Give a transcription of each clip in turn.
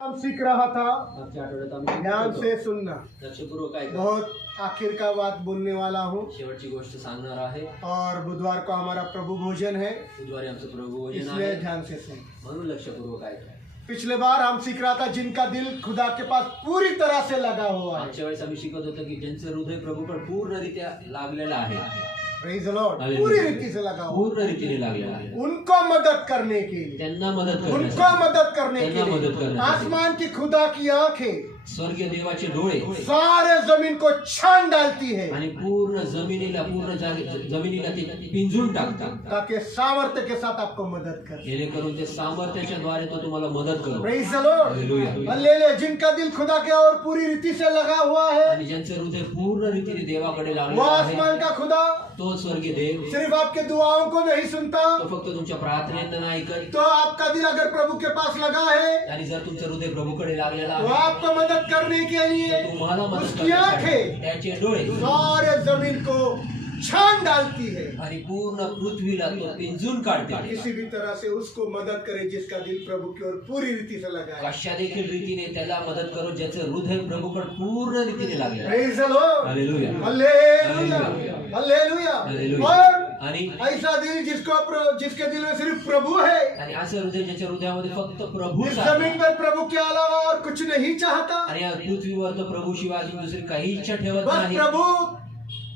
हम सीख रहा था, मागच्या आठवड्यात आम्ही ध्यान से सुनना। लक्षपूर्वक ऐका. बहुत आखिर का बात बोलने वाला हूँ। शेवटची गोष्ट सांगणार आहे. और बुधवार को हमारा प्रभु भोजन है, बुधवारी आमचं प्रभू भोजन इसलिए आहे, ध्यान से सुन। म्हणून लक्षपूर्वक ऐका. पिछले बार हम सीख रहा था जिनका दिल खुदा के पास पूरी तरह से लगा हुआ है। मागच्या वेळेस आम्ही शिकत होतो की ज्यांचं हृदय प्रभूकडे पूर्णरित्या लागलेलं आहे, Praise the Lord, Hallelujah. पूरी रीति से लगा हुआ पूर्ण रीतीने लागलेलं आहे, उनको मदद करने के लिए, त्यांना मदत उनको करण्यासाठी, मदद करने त्यांना के मदत लिए करण्यासाठी. आसमान की खुदा की आंखें स्वर्गीय देवाचे डोळे सारे जमीन को छान डालती है, आणि पूर्ण जमिनीला जमिनीला ते पिंजून टाकतात, ताकि सामर्थ्य के साथ आपको मदद करे। जेणेकरून ते सामर्थ्याच्या द्वारे तो तुम्हाला मदत करू. Praise the Lord. Hallelujah. Hallelujah. जिनका दिल खुदा के और पूरी रीति से लगा हुआ है, आणि ज्यांचं हृदय पूर्ण रीतीने देवाकडे वो लागलेलं आहे, आसमान का खुदा तो स्वर्गीय देव सिर्फ आपके दुआओं को नहीं सुनता, तो फक्त तुमच्या प्रार्थनेत नाही ऐकत. तो आपका दिल अगर प्रभु के पास लगा है आणि जर तुमचं हृदय प्रभूकडे लागलेला तो आहे, आपको मदद करने के लिए तर तुम्हाला मदत उसकी आंखें करण्यासाठी त्याचे डोळे सारे जमीन को छान डालती है, आणि पूर्ण पृथ्वीला तो पिंजून काढते. किसी भी तरह से उसको मदद करे जिसका दिल प्रभु की ओर पूरी रीति से लगा है। कशा देखील रीतीने त्याला मदत करो ज्याचं हृदय प्रभूकडे पूर्ण रीतीने लागलेलं आहे. Praise the Lord. Hallelujah. Hallelujah, hallelujah. Hallelujah. और आणि ऐसा दिल जिसके दिल में सिर्फ प्रभु है, आणि असं हृदय ज्याच्या हृदयामध्ये फक्त प्रभूच इस आहे, जमीन पर प्रभु के अलावा और कुछ नहीं चाहता, आणि या पृथ्वीवर तो प्रभू शिवाय अजून दुसरी काही इच्छा ठेवत बस नाही, प्रभु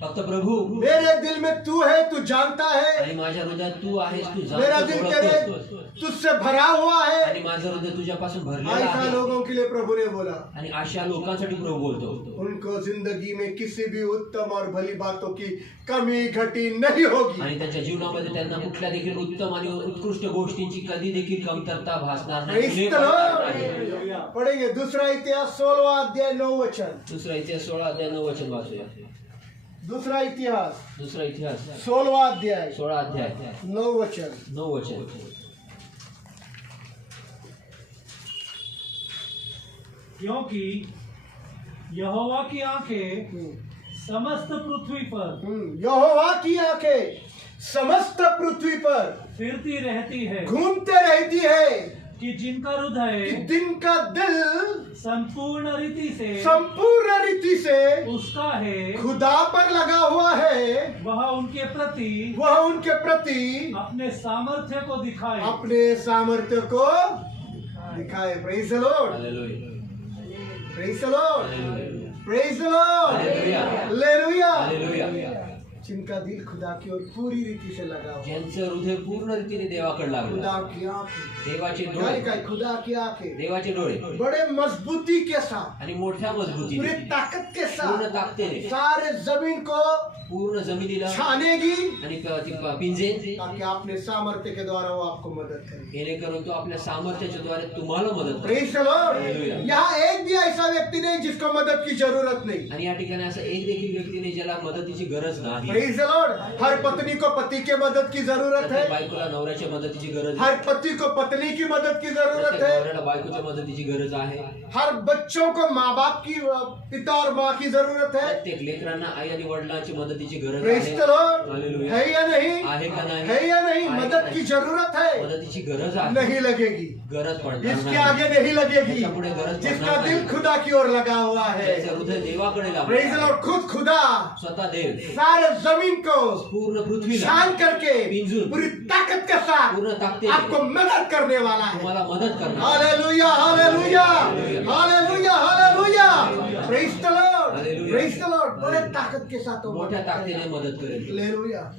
फक्त प्रभू. मेरे दिल में तू है, तू जानता है, आणि माझ्या हृदयात तू आहेस, तू मेरा जाणतोस, दिल ओळखतोस. तुझसे भरा हुआ है। आणि माझं हृदय तुझ्यापासून भरलेलं ऐसा आहे. लोगों के लिए प्रभु ने बोला, आणि अशा लोकांसाठी प्रभू बोलतो, उनको जिंदगी में किसी भी उत्तम और भली बातों की कमी घटी नहीं होगी। आणि त्यांच्या जीवनामध्ये त्यांना कुठल्या देखील उत्तम आणि उत्कृष्ट गोष्टींची कधी देखील कमतरता भासणार नाही. Praise the Lord. पढ़ेंगे दूसरा इतिहास 16वां अध्याय 9 वचन। दुसरा इतिहास 16 अध्याय 9 वचन वाचूया. दूसरा इतिहास दुसरा इतिहास 16वां अध्याय 16 अध्याय 9 वचन। 9 वचन. क्योंकि यहोवा की आंखें समस्त पृथ्वी पर यहोवा की आंखें समस्त पृथ्वी पर फिरती रहती है घूमते रहती है कि जिनका कि हृदय दिन का दिल संपूर्ण रीति से संपूर्ण रीति से उसका है, खुदा पर लगा हुआ है, वह उनके प्रति वह उनके प्रति अपने सामर्थ्य को दिखाए। अपने सामर्थ्य को दिखाए। Praise the Lord, hallelujah. Praise the Lord, hallelujah. Praise the Lord, hallelujah. Hallelujah. Hallelujah. जिनका दिल खुदा की ओर पूरी रीति से लगा हुआ, ज्यांचं हृदय पूर्ण रीतीने देवाकडे लागलं, खुदा की आंखें, देवाचे यानी डोळे, क्या? खुदा की आंखें देवाचे डोळे बड़े मजबूती के साथ, आणि मोठ्या पूरी मजबूतीने, ताकत के पूर्ण साथ ताकदीने सारे जमीन को पूर्ण जमिनीला छानेगी, आणि पिंजे, ताकि अपने सामर्थ्य के द्वारा वो आपको मदद करे। जेणेकरून तो आपल्या सामर्थ्याच्या द्वारे तुम्हाला मदत करेल. Praise the Lord. हालेलुया. यहाँ एक भी ऐसा व्यक्ति नहीं जिसको मदद की जरूरत नहीं। आणि या ठिकाणी असं एक देखील व्यक्ती नाही ज्याला मदतीची गरज नाही. Praise the Lord. हर पत्नी को पति के मदद की जरूरत प्रत्येक है, बायकोला नवऱ्याच्या मदतीची गरज आहे, हर पति को पत्नी की मदद की जरूरत प्रत्येक है, नवऱ्याला बायकोच्या मदतीची गरज आहे, हर बच्चों को माँ बाप की पिता और माँ की जरूरत है। प्रत्येक लेकरांना आई आणि वडिलांची मदतीची गरज प्रेज आहे. The Lord. हालेलुया. है या नहीं? आहे का नाही? है या नहीं? आहे मदद का की नाही? जरूरत है, मदतीची गरज आहे, नहीं लगेगी, गरज पडणार इसके नाही. आगे नहीं लगेगी, त्याच्या पुढे गरज जिसका पडणार दिल नाही. खुदा की ओर लगा हुआ है। त्याचं हृदय देवाकडे प्रेज द लागलं, लॉर्ड। खुद खुदा स्वतः देव सारे जमीन को पूर्ण पृथ्वीला छान करके पिंजून पूरी ताकत के साथ पूर्ण ताकदीने आपको मदद करने वाला है। तुम्हाला मदत करणार. Hallelujah, hallelujah, hallelujah, hallelujah. Praise the Lord, hallelujah. Praise the Lord. बड़े ताकत के साथ वो मोठ्या मदद ताकदीने करेगा। मदत करेल. हालेलुया।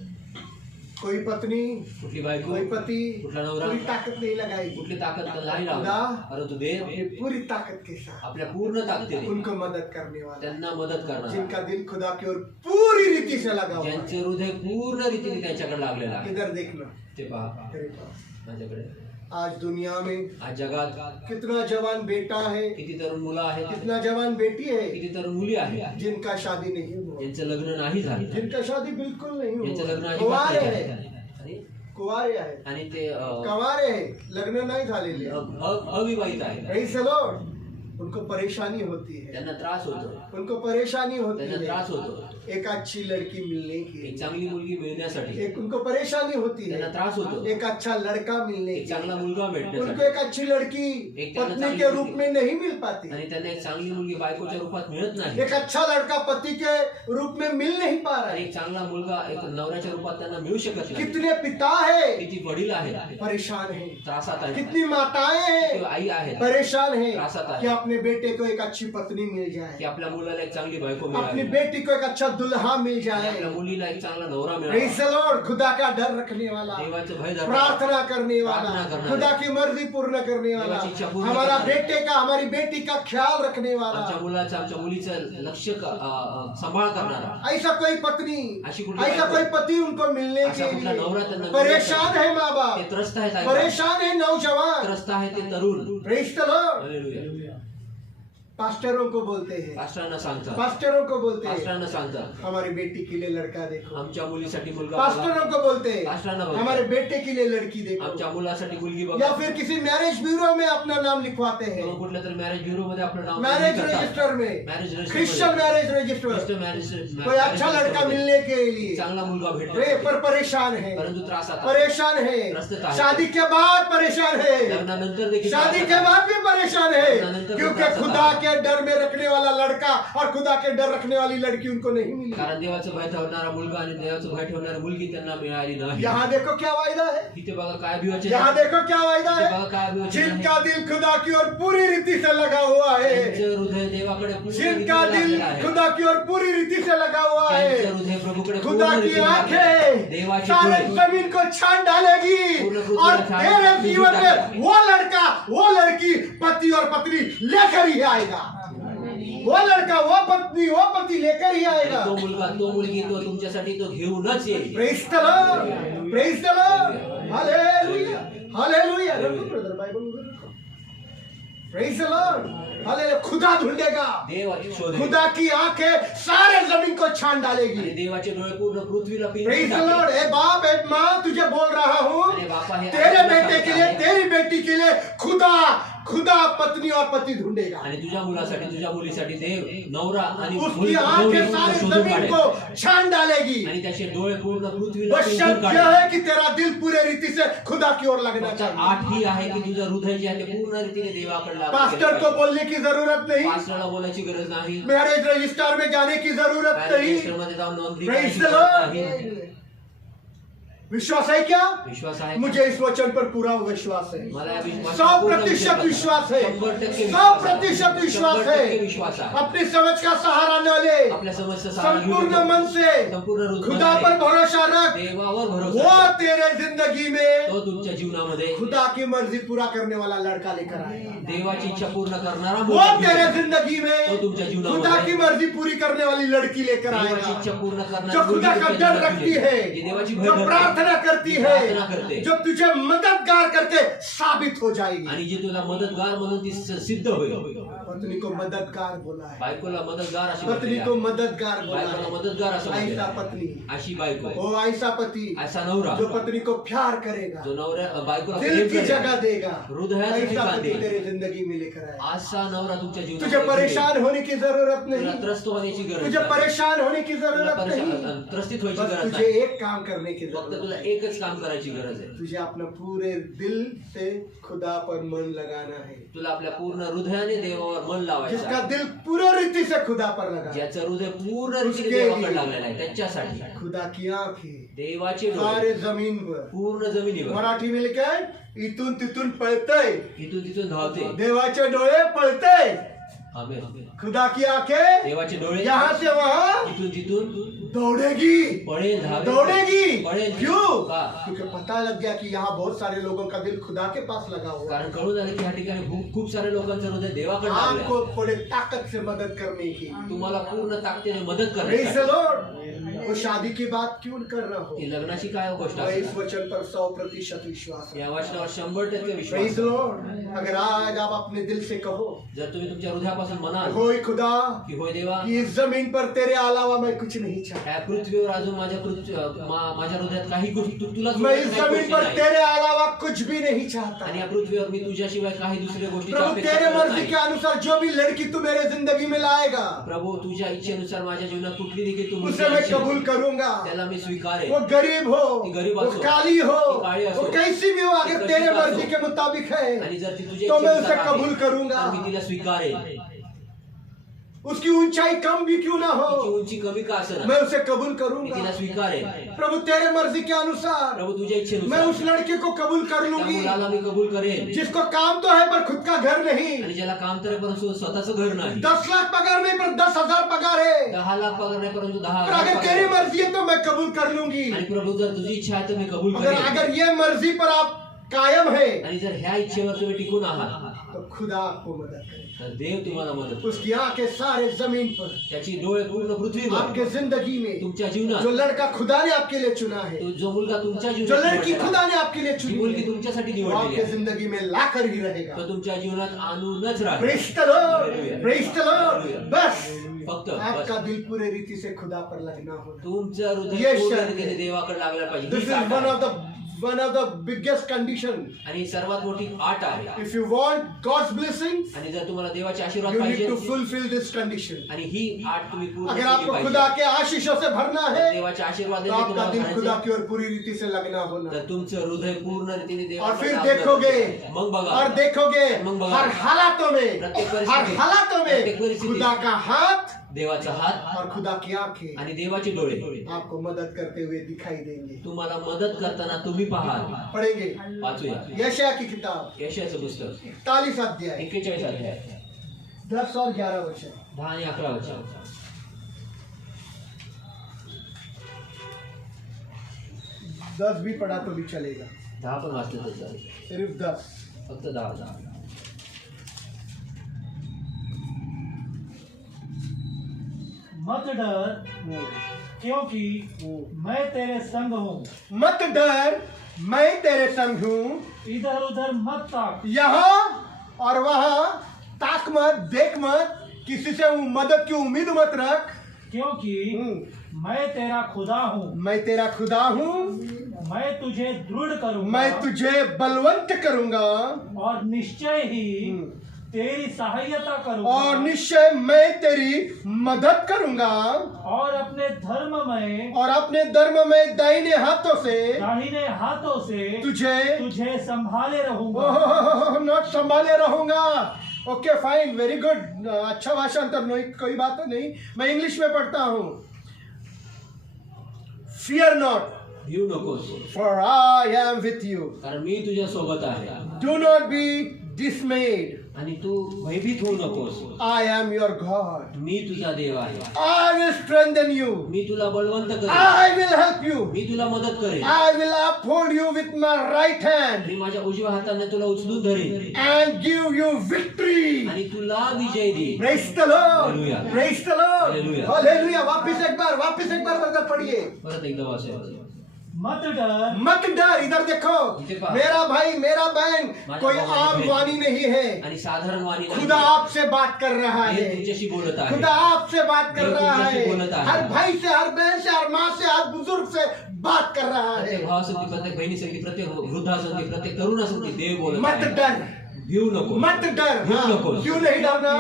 कोई पत्नी, कुठली बायको, कोई पति कुठला नवरा, पूरी ताकत नहीं लगाएगी, कुठली ताकद नाही खुदा लावणार, परंतु देव ये पूरी ताकत के साथ आपल्या पूर्ण ताकदीने उनको मदद करने वाला है, त्यांना मदत करणार. जिनका दिल खुदा की ओर पूरी रीति से लगा हुआ है। ज्यांचे हृदय पूर्ण रीतीने त्याच्याकडे लागलेलं आहे, इधर देखना ते पहा तेरे पास। माझ्याकडे. आज दुनिया में आज जगात कितना जवान बेटा है, किती तरुण मुलं आहेत, कितना जवान बेटी है किती तरुण मुली आहेत, जिनका शादी नहीं हुआ, ज्यांचं लग्न नाही झालं, जिनका शादी बिल्कुल नहीं ज्यांचं लग्न हुआ, अजिबात कुवारे नाही है, झालं. आणि कुवारे आहे, आणि ते कवारे आहे, लग्न नाही झालेले, अविवाहित आहेत. Praise the Lord. उनको परेशानी होती है, त्यांना त्रास होतो, उनको परेशानी होती त्यांना है त्रास होतो एक अच्छी लड़की मिलने एक की, चांगली मुलगी मिळण्यासाठी एक उनको परेशानी होती त्यांना है त्रास होतो एक अच्छा लड़का मिलने एक की, चांगला मुलगा उनको भेटण्यासाठी एक अच्छी लड़की एक त्यांना पत्नी चांगली के मुलगी. रूप में नहीं मिल पाती, आणि त्यांना एक चांगली मुलगी बायकोच्या रूपात मिळत नाही एक अच्छा लड़का पति के रूप में मिल नहीं पा रहा आणि है। एक चांगला मुलगा एक नवऱ्याच्या रूपात त्यांना मिळू शकत नाही कितने पिता है किती वडील आहेत परेशान है, त्रासात आहेत कितनी माताएं किती हैं आई आहेत परेशान है त्रासात आहे. कि अपने बेटे को एक अच्छी पत्नी मिल की जाए, आपल्या मुलाला एक चांगली बायको अपनी मिळावी बेटी को एक अच्छा दुल्हा मिल आणि जाए। आपल्या मुलीला एक चांगला नवरा Praise मिळावा the Lord, खुदा का डर रखने वाला, देवाचं भय धरणारा, प्रार्थना करने वाला, प्रार्थना करना खुदा की मर्जी पूर्ण करने वाला, देवाची इच्छा पूर्ण हमारा करना। बेटे का हमारी बेटी का ख्याल रखने वाला, आमच्या मुलाचं आमच्या मुलीचं लक्ष सांभाळ करणारा ऐसा कोई पत्नी, अशी कुठली ऐसा बायको, कोई पति उनको मिलने असा के कुठला नवरा त्यांना लिए परेशान है माँ ते बाप, त्रस्त आहेत आई-बाप. परेशान है नौजवान। त्रस्त आहे ते तरुण Praise the Lord, हालेलुया. पास्टरों को बोलते हैं, पास्टरांना सांगतात पास्टरों को बोलते हैं पास्टरांना सांगतात हमारी बेटी के लिए लड़का देखो, आमच्या मुलीसाठी मुलगा बघा. पास्टरों को बोलते हैं पास्टरांना बोलते. हमारे बेटे के लिए लड़की देखो, आमच्या मुलासाठी मुलगी या बघा फिर किसी मैरिज ब्यूरो में अपना नाम लिखवाते हैं, किंवा कुठल्या तरी मॅरेज ब्युरो मध्ये आपलं नाव मैरिज नोंदणी करतात. रजिस्टर में, मॅरेज रजिस्टर क्रिश्चियन मध्ये. मैरिज रजिस्टर, क्रिस्टन मॅरेज कोई अच्छा लड़का मिलने के लिए चांगला मुलगा वे भेटला पर परेशान है, परंतु त्रासात आहे. परेशान है, त्रस्त आहे. शादी के बाद परेशान है, लग्नानंतर देखील शादी त्रासात के आहे. बाद भी परेशान है, लग्नानंतर क्योंकि त्रासात खुदा आहे. के डर में रखने वाला लड़का और खुदा के डर रखने वाली लड़की उनको नहीं मिली। कारण देवाचं भय ठेवणारा मुलगा आणि देवाचं भय ठेवणारी मुलगी त्यांना मिळाली नाही. यहाँ देखो क्या वायदा है, इथे बघा काय अभिवचन यहाँ आहे. देखो क्या वायदा इथे है, बघा काय अभिवचन आहे. जिनका दिल खुदा की ओर पूरी रीति से लगा हुआ है, त्यांचं हृदय देवाकडे पूर्ण जिनका रीतीने दिल लागलेलं आहे. खुदा की ओर पूरी रीति से लगा हुआ त्यांचं है, हृदय प्रभूकडे खुदा पूर्ण की रीतीने लागलेलं आहे. आंखें देवाची सारे डोळे जमीन को छान डालेगी पूर्ण पृथ्वी और को छान तेरे डालेगी। जीवन में वो लड़का वो लड़की पति और पत्नी लेकर ही आएगा, वो लड़का वो पत्नी वो पति लेकर ही आणि आएगा। तो मुलगा तो मुलगी तो तुमच्यासाठी तो घेऊनच येईल. Praise the Lord, praise the Lord, hallelujah, hallelujah. रखो ब्रदर, बाइबल उधर रखो। Praise the Lord, hallelujah. खुदा ढूंढेगा, देव शोधेल. खुदा की आंखें सारे जमीन को छान आणि डालेगी। देवाचे डोळे पूर्ण पृथ्वीला प्रेज पिंजून द लॉर्ड। टाकेल. ए बाप ए माँ, तुझे बोल रहा हूँ, अरे बापा, हे तेरे आपल्याला बेटे के लिए, सांगत आहे. तेरी बेटी के लिए खुदा खुदा पत्नी और पति ढूंढेगा। आणि तुझ्या मुलासाठी तुझ्या मुलीसाठी देव नवरा आणि उसकी मुलगी आंखें सारे शोधून जमीन काढेल. को छान डालेगी। आणि त्याचे डोळे पूर्ण पृथ्वीला बस पिंजून शर्त यह काढेल. है कि तेरा दिल पूरे रीति से खुदा की ओर लगना फक्त चाहिए। आठ ही आहे की तुझं हृदय जे आहे ते पूर्ण रीतीने देवाकडे लागलं पास्टर गेलं को पाहिजे. बोलने की जरूरत नहीं, पास्टरला बोलायची गरज नाही. मैरिज रजिस्टर में जाने की जरूरत मॅरेज नहीं। रजिस्टरमध्ये जाऊन नोंदणी Praise करायची the गरज Lord। नाही. विश्वास है क्या? विश्वास आहे मुझे इस वचन पर पूरा विश्वास है, मला या विश्वासावर 100% पूर्ण विश्वास है, 100% 100% विश्वास 100% विश्वास है। आहे. अपनी समझ का सहारा न ले, आपल्या समस्या सहारा घेऊ संपूर्ण नको. मन से संपूर्ण हृदयाने खुदा पर भरोसा रख, देवावर वो भरोसा तेरे जिंदगी में तो तुमच्या जीवनामध्ये खुदा की मर्जी पूरा करने वाला लड़का लेकर आएगा। देवाची इच्छा पूर्ण करणारा वो मुलगा घेऊन तेरे येईल. जिंदगी में तो तुमच्या जीवनामध्ये खुदा की मर्जी पूरी करने वाली लड़की लेकर देवाची आएगा, इच्छा पूर्ण करणारी जो खुदा मुलगी का तुमच्या डर जीवनात रखती येईल. है, जी देवाची भय जो धरते. प्रार्थना करती जी है, प्रार्थना करते. जो तुझे मददगार करके साबित हो जाएगी। आणि जी तुला मदतगार म्हणून ती सिद्ध होईल. पत्नी को मददगार बोला है, बायकोला मदतगार अशी पत्नी म्हटलेली को आहे. मददगार बोला बायकोला है। मदतगार असं म्हटलेलं ऐसा आहे. पत्नी, अशी बायको ओ ऐसा पति असा नवरा जो पत्नी को प्यार करेगा, जो नवऱ्या बायकोला दिल प्रेम की करेल. जगह देगा, हृदयाचं ऐसा ठिकाण पति देईल. तेरे जिंदगी में लेकर आएगा। असा नवरा तुमच्या तुझे जीवनात परेशान होने की जरूरत तुला नहीं, त्रस्त होण्याची गरज तुझे नाही. परेशान होने की तुला जरूरत नहीं, त्रस्तित व्हायची बस गरज तुझे नाही. एक काम करने की फक्त जरूरत तुला है, एकच काम करायची गरज आहे. तुझे अपने पूरे दिल से खुदा पर मन लगाना है। तुला आपल्या पूर्ण हृदयाने देवावर मन लावायचं जिसका आहे. दिल पूरे रीति से खुदा पर लगा, ज्याचं हृदय पूर्ण रीतीने उसके देवाकडे लिए. लागलेलं आहे त्याच्यासाठी खुदा की आंखें देवाचे डोळे सारे जमीन पर, पूर्ण जमिनीवर मराठी में लिखा है, इथून तिथून पळतय, इथून तिथून धावते. देवाचे डोळे पळतय, आमेन. खुदा की आंखें देवाचे डोळे यहाँ से वहाँ इथून तिथून दौड़ेगी, पळेल धावेल. दौड़ेगी। पळेल. क्यों? का? क्योंकि पता लग गया कि यहाँ बहुत सारे लोगों का दिल खुदा के पास लगा हुआ है। कारण कळून आलं की ह्या ठिकाणी खूप सारे लोकांचं हृदय देवाकडे लागलंय. आपको बड़े ताकत से मदद करने की। तुम्हाला पूर्ण ताकदीने मदत Praise the करायची. Lord. वो शादी की बात क्यों कर रहा हो, ती लग्नाची काय गोष्ट मैं इस असते वचन पर 100% विश्वास है। या वचनावर 100% विश्वास Praise the आहे. Lord. अगर आज आप अपने दिल से कहो, जर तुम्ही तुमच्या हृदयापासून म्हणाल होय खुदा, की होय देवा, कि इस जमीन पर तेरे अलावा मैं कुछ नहीं चाहता, या पृथ्वीवर अजून माझ्या हृदयात काही गोष्टी तुला मैं इस जमीन पर तेरे अलावा कुछ भी नहीं चाहता। आणि या पृथ्वीवर मी तुझ्याशिवाय काही दुसऱ्या गोष्टीची प्रभु अपेक्षा तेरे करत मर्जी नाही. के अनुसार जो भी लड़की तू मेरे जिंदगी में लाएगा, प्रभु तुझ्या इच्छेनुसार माझ्या जीवनात कुठली देखील तू उसे मैं कबूल करूंगा। त्याला मी स्वीकारेन. वो गरीब हो, ती गरीब वो असो, काली हो, ती काळी असो, वो कैसी भी हो, अगर ती तेरे कशी मर्जी असो, के मुताबिक है आणि जर ती तुझ्या तो मैं इच्छेनुसार उसे आहे, कबूल करूंगा। तर मी तिला स्वीकारेन. उसकी ऊंचाई कम भी क्यों ना तिची हो, उंची कमी का असेना, मैं उसे कबूल मी करूंगा। तिला स्वीकारेन. प्रभु तेरे मर्जी के अनुसार प्रभु तुझ्या मैं इच्छेनुसार उस लड़के को कबूल कर त्या लूंगी मुलाला मी कबूल करेन. जिसको काम तो है पर खुद का घर नहीं, आणि ज्याला काम तर आहे, परंतु स्वतःचं घर नाही. 10 लाख पगार नहीं पर 10,000 पगार है, 10 लाख पगार नाही, परंतु 10 पर अगर तेरी मर्जी है तो मैं कबूल कर लूंगी। आणि प्रभू जर तुझी इच्छा आहे तर मी कबूल अगर करेन. अगर ये मर्जी पर आप कायम है आणि जर ह्या इच्छेवर तुम्ही टिकून आहात तो खुदा आपको मदद करेगा। तर देव तुम्हाला मदत करेल. उसकी आंखें सारे जमीन पर, त्याची डोळे पूर्ण पृथ्वीवर, आपके जिंदगी में तुमच्या जीवनात, जो लड़का खुदा ने आपके लिए चुना है, तो जो मुलगा तुमच्या जो जीवनात लड़की निवडलेला आहे, खुदा ने आपके लिए जी चुनी मुलगी है, तुमच्यासाठी वो निवडलेली आपके आहे, जिंदगी में लाकर ही रहेगा। तो तुमच्या जीवनात आणूनच राहील. Praise the Lord, praise the Lord. बस फक्त आपका दिल पूरे रीति से खुदा पर लगना होगा। तुमचं हृदय Yes, पूर्ण sir. रीतीने देवाकडे लागलं पाहिजे. दिस हीच इज आट आहे. one of the biggest condition. आणि सर्वात मोठी आट आहे. If you want God's blessings, आणि जर तुम्हाला देवाचे आशीर्वाद you need पाहिजे to fulfill this condition. आणि ही आट तुम्ही पूर्ण अगर केली आपको पाहिजे. खुदा के आशीषों से भरना है देवाचे आशीर्वाद तो आपका दिल खुदा तुम्हाला की ओर पूरी रीति से लगना होना। तर तुमचं हृदय पूर्ण रीतीने और देवाकडे फिर लागलं देखोगे, पाहिजे. मग बघा, और देखोगे मग बघा. हर हालातों में, प्रत्येक हर परिस्थितीत, हालातों प्रत्येक में परिस्थितीत खुदा का हाथ देवाचा हात और खुदा की आंखें आणि देवाचे डोळे आपको मदद करते हुए दिखाई देंगे। तुम्हाला मदत करताना तुम्ही पहा. पढ़ेंगे वाचूया यशाया की किताब यशायाचं पुस्तक 41 अध्याय 41 अध्याय 10 और 11 वचन। 10 आणि 11 वचन. 10 भी पढ़ा तो भी चलेगा, 10 पण वाचलं तर चालेल. सिर्फ 10। फक्त 10. मत डर, क्योंकि मैं तेरे संग हूँ। मत डर, मैं तेरे संग हूँ, इधर उधर मत ताक, यहाँ और वहाँ ताक मत, देख मत, किसी से मदद की उम्मीद मत रख, क्योंकि मैं तेरा खुदा हूँ। मैं तेरा खुदा हूँ, मैं तुझे दृढ़ करूँगा, मैं तुझे बलवंत करूंगा और निश्चय ही तेरी सहायता करूँगा, और निश्चय मैं तेरी मदद करूंगा और अपने धर्म में, और अपने धर्म में दाहिने हाथों से दाहिने हाथों से तुझे संभाले रहूंगा। नॉट संभाले रहूंगा। ओके फाइन, वेरी गुड, अच्छा भाषांतर, नहीं कोई बात नहीं, मैं इंग्लिश में पढ़ता हूँ। फियर नॉट, भिऊ नकोस, for I am with you, कारण मी तुझ्या सोबत आहे. डू नॉट बी डिसमेड, आणि तू भयभीत होऊ नकोस. आई एम योर गॉड, मी तुझा देव आहे. आई विल स्ट्रेंथन यू, मी तुला बळवंत करेन. I will help you, मी तुला मदत करेन. I will uphold you with my right hand मी माझ्या उजव्या हाताने तुला उचलून धरेन and give you victory. आणि तुला विजय देईन. Praise the Lord, Hallelujah. praise the Lord, Hallelujah. Hallelujah. वापिस एक बार बरकत पढ़िए। परत एकदा वाचायचं. मत डर, मत डर, इधर देखो, इथे पहा. मेरा भाई मेरा बहन माझा कोई भाऊ, आम माझी वाणी नहीं है, आणि साधारण वाणी नाही. खुदा आपसे बात कर रहा देव है, तुमच्याशी बोलत आहे. खुदा आपसे बात कर देव रहा तुमच्याशी है, बोलत आहे. हर भाई से, हर बहन से, हर माँ से, हर बुजुर्ग से बात कर रहा है। प्रत्येक भावासाठी, प्रत्येक बहिणीसाठी, प्रत्येक वृद्धासाठी, प्रत्येक तरुणासाठी देव बोलत मत आहे. डर, भिऊ नको. मत डर। भिऊ हाँ, नको. क्यों नहीं डरना?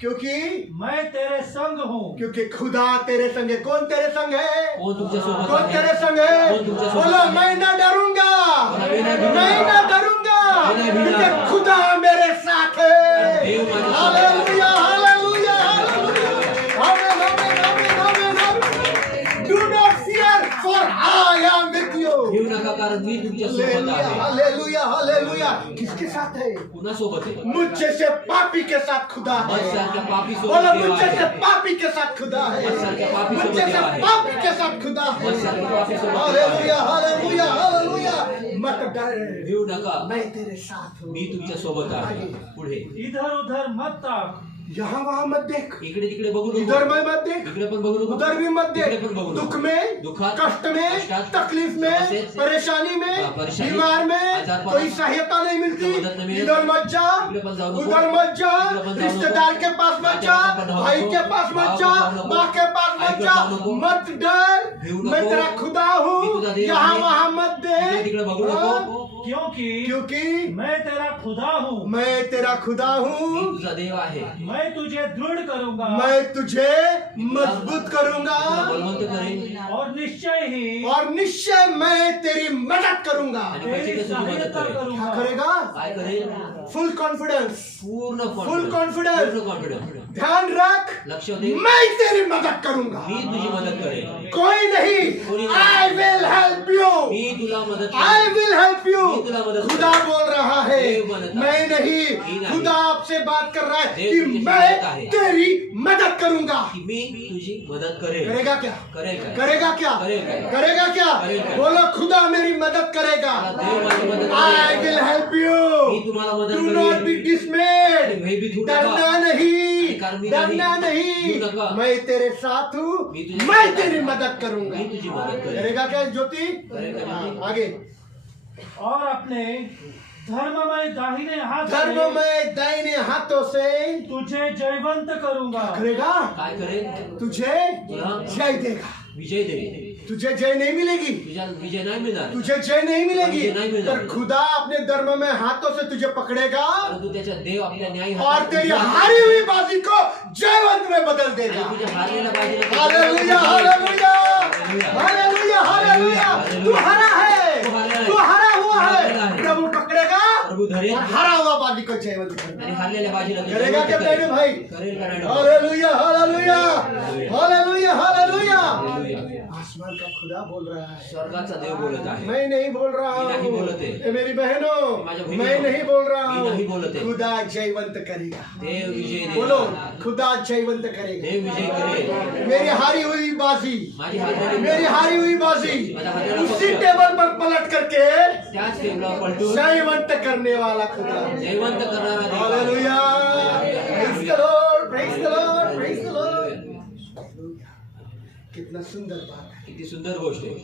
क्योंकि मैं तेरे संग हूँ। क्योंकि खुदा तेरे संग है। कौन तेरे संग है? कोण तुमच्या सोबत कौन आहे? तेरे संग है? कौन तुमच्या सोबत बोलो, आहे? मैं न डरूंगा, मैं न डरूंगा। मैं न डरूंगा, मैं न डरूंगा। क्योंकि खुदा मेरे साथ है। देव माझ्या सोबत आहे. Hallelujah, hallelujah, hallelujah, amen, amen, amen, amen, amen. Do not fear, for I am with you. भिऊ नका, कारण मी तुमच्या सोबत हालेलुया, आहे. Hallelujah, hallelujah. किसके साथ है? पुन्हा सोबत आहे. मुझसे से पापी के साथ खुदा है। माझ्यासारख्या पापी सोबत बोलो, देव मुझसे से आहे. पापी के साथ खुदा है। माझ्यासारख्या पापी सोबत मुझसे देव से आहे. पापी के साथ खुदा है। माझ्यासारख्या पापी सोबत देव आहे. Hallelujah, hallelujah, hallelujah. मत डर, भिऊ नका, मैं तेरे साथ हूँ। मी तुमच्या सोबत आहे. पुढे इधर उधर मत ताक, यहाँ वहां मत देख, इकडे तिकडे बघू इधर नको, में मत देख, इकडे पण बघू नको, उधर भी मत इकडे देख, पण बघू नको. दुख में, दुखात, कष्ट में, कष्टात, तकलीफ में, तसेच, परेशानी में, परेशानी, बीमार में आजारपणात, कोई सहायता नहीं मिलती. कोई मदद नहीं मिलती. इधर मत जा, इकडे पण जाऊ नको, उधर मत जा, इकडे पण जाऊ नको, रिश्तेदार के पास मत जा, नातेवाईकांना पण जाऊ भाई नको, के पास मत भावाला जा, जाऊ नको, माँ के पास मत आईकडे जा, जाऊ नको, मत डर, भिवू मैं नको, तेरा खुदा हूँ, मी तुझा देव यहाँ आहे. वहाँ मत इकडे दे. तिकडे बघू हाँ, नको, क्योंकि मैं तेरा खुदा हूँ, मैं तेरा खुदा मी हूँ, तुझा देव आहे. मैं तुझे दृढ़ करूंगा मैं तुझे मजबूत करूंगा तुला बलवंत करेन और निश्चय ही और निश्चय मैं तेरी मदद करूंगा. आणि पैसे तेरी तुझी मदत सहायता करेन. क्या करूंगा. करेगा? काय करेन? फुल कॉन्फिडेंस. पूर्ण Full confidence. पूर्ण कॉन्फिडन्स. ध्यान रख, लक्ष दे, मैं तेरी मदद करूंगा. मी तुझी मदत करेन. कोई नहीं. कोई नहीं. I will help you. मी तुला मदत I करेन. will help you. मी तुला मदत खुदा करेन. बोल रहा है, देव बनता मैं है. नहीं. ही नहीं. खुदा आपसे बात कर रहा है देव कि तुझे मैं बोलता है. तेरी मदद करूंगा. की मी तुझी मदत करेन. करेगा क्या? करेल काय? करेगा क्या? करेल काय? करेगा क्या? करेल काय? बोलो, खुदा मेरी मदद करेगा. मला देव माझी मदत I करेल. will help me you. तुम्हाला मदत Do करेन. not be dismayed. भयभीत होऊ डरना नका. नहीं, कारण मी डरना नाही. नहीं. डरू नका. मैं तेरे साथ हूँ. मी तुझ्या मैं साथ तेरी आहे. मदद करूंगा. मी तुझी मदत करेन. करेगा क्या ज्योति? करेगा हाँ, ज्योति. आगे. और अपने धर्ममय दाहिने हाथ धर्म से में दाहिने हाथों से तुझे जयवंत करूंगा. करेगा. काय करेन? तुझे हाँ. जय देगा. विजय दे. तुझे जय नहीं मिलेगी. तुझ्या विजय नाही मिळणार, तुझे जय नहीं मिलेगी. तुझे नहीं मिलेगी. पर खुदा अपने धर्म में हाथों से तुझे पकड़ेगा परंतु त्याच्या देव आपल्या न्याय और हातात तेरी उचलून हारी हुई बाजी को जयवंत में बदल आणि देगा. तुझ्या हारलेल्या बाजूला हालेलुया, हालेलुया, हालेलुया, हालेलुया. तू हरा है, तू हारा है. तू हरा हुआ हारा है. है. प्रभु पकड़ेगा प्रभु धरेल और हरा हुआ बाजी को जयवंत करेगा. आणि हारलेल्या बाजूला तो करेगा क्या करेल. तेरे भाई? करेल का नाही? Hallelujah, hallelujah, hallelujah, hallelujah. Hallelujah. आसमान का खुदा बोल रहा है. स्वर्गाचा देव बोलत आहे. मैं नहीं बोल रहा मी नहीं हूँ. बोलत है. ए मेरी बहनों, माझ्या बहिणीनो, मैं नहीं बोल रहा मी नहीं बोलत हूँ. है. खुदा जयवंत करेगा. देव विजय दे. बोलो, खुदा जयवंत करेगा. देव विजय करेल. मेरी हारी हुई बाजी, माझी हारलेली मेरी हारी हुई बाजी माझा हारलेला उसी पक्ष. टेबल पर पलट करके त्याच टेबलावर पलटून जयवंत करने वाला खुदा. जयवंत करणारा देव आहे. Hallelujah. Praise the Lord, praise the Lord, praise the Lord. कितना सुंदर बात है किती सुंदर गोष्ट आहे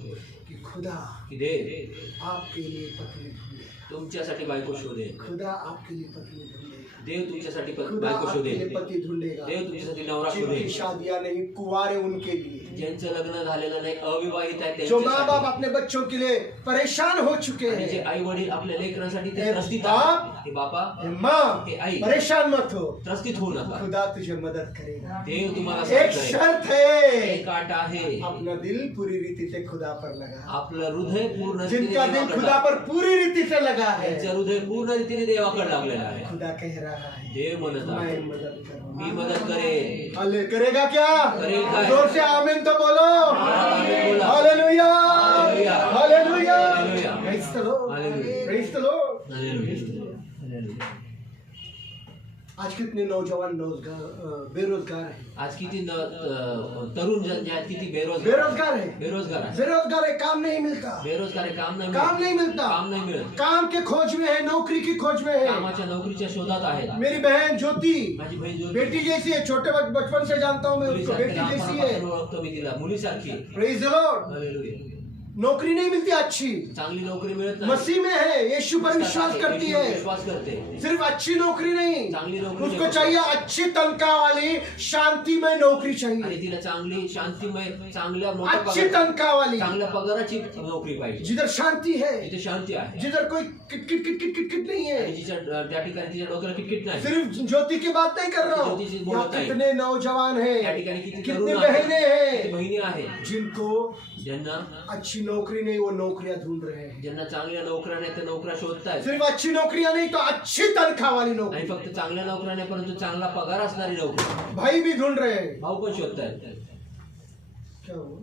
कि खुदा की देव आपके लिए पत्नी ढूंढेगा. तुमच्यासाठी बायको शोधेल. खुदा आपके लिए पत्नी ढूंढेगा. देव तुमच्यासाठी खुदा बायको आपके लिए शोधेल. पति ढूंढेगा. देव तुमच्यासाठी नवरा जिनकी शोधेल. शादियां नहीं, कुंवारे उनके लिए. ज्यांचं लग्न झालेलं नाही, अविवाहित आहे जो माँ बाप त्यांच्यासाठी. अपने बच्चों के लिए परेशान हो चुके आणि जे हैं. आई वडील आपल्या लेकरांसाठी ते हे त्रस्तीत बाप, आहेत. हे बापा, हे माँ, हे आई, परेशान मत हो. त्रस्तीत होऊ नका. खुदा तुझे मदद करेगा. देव तुम्हाला एक साथ आहे. शर्त है, एक आट आहे. अपना दिल पूरी रीति से खुदा पर लगा. आपलं हृदय पूर्ण जिनका दिल देवाकडे खुदा लागलं. पर पूरी रीति से लगा है, त्यांचं हृदय पूर्ण रीतीने देवाकडे लागलेलं आहे. खुदा कह रहा है, देव म्हणत मैं आहे, मदद करूंगा. मी मदत करेन. हाले करेगा क्या? करेल काय? जोर से आमीन तो बोलो. बोला. Hallelujah, hallelujah. Hallelujah. Hallelujah. Praise the Lord. Hallelujah. Praise the Lord. Hallelujah. आज कितने नौजवान बेरोजगार हैं. आज किती तरुण जन जे आहेत किती बेरोजगार बेरोजगार है, बेरोजगार आहे. बेरोजगार है, काम नहीं मिलता. बेरोजगार आहे, काम नाही काम मिळत. नहीं मिलता. काम नाही मिळत. काम के खोज में है, नौकरी की खोज में है. कामाच्या नोकरीच्या शोधात आहेत. मेरी बहन ज्योति माझी बहीण जो बेटी जैसी है. छोटे बचपन से जानता हूँ मैं उसको. मुलीसारखी बेटी जैसी है. लहानपणापासून ओळखतो मी तिला, मुलीसारखी आहे. Praise the Lord. हालेलुया. नौकरी नहीं मिलती अच्छी. चांगली नोकरी मिळत नाही. मसीह में है, यीशु पर विश्वास करती येशूवर है. विश्वास करते. सिर्फ अच्छी नौकरी नहीं, चांगली नोकरी उसको नहीं. चाहिए अच्छी तनख्वाह वाली शांतिमय नौकरी आणि चाहिए. तिला चांगली शांतिमय चांगल्या मोठ्या अच्छी पगार- तनख्वाह वाली, चांगल्या पगाराची नोकरी पाहिजे. जिधर शांति है, जिथे शांती आहे जिधर कोई kit kit kit kit kit kit नहीं आणि है. जिच्या त्या ठिकाणी तिच्या डोक्याला किटकिट नाही. सिर्फ ज्योति की बात नहीं कर रहा हूँ. ज्योति से यहाँ बोलता है. कितने नौजवान त्या हैं, ठिकाणी किती कितने तरुण बहनें आहेत, किती हैं बहिणी आहेत जिनको ज्यांना अच्छी नौकरी नहीं, वो नौकरियां ढूंढ रहे हैं. ज्यांना चांगल्या नोकऱ्या नाही त्या नोकऱ्या शोधतायत. सिर्फ अच्छी नौकरियां नहीं तो अच्छी तनख्वाह वाली नाही नौकरी. फक्त चांगल्या नोकऱ्या नाही परंतु चांगला पगार असणारी नोकरी भाई भी ढूंढ रहे हैं. भाऊ पण शोधतायत. क्या हुआ?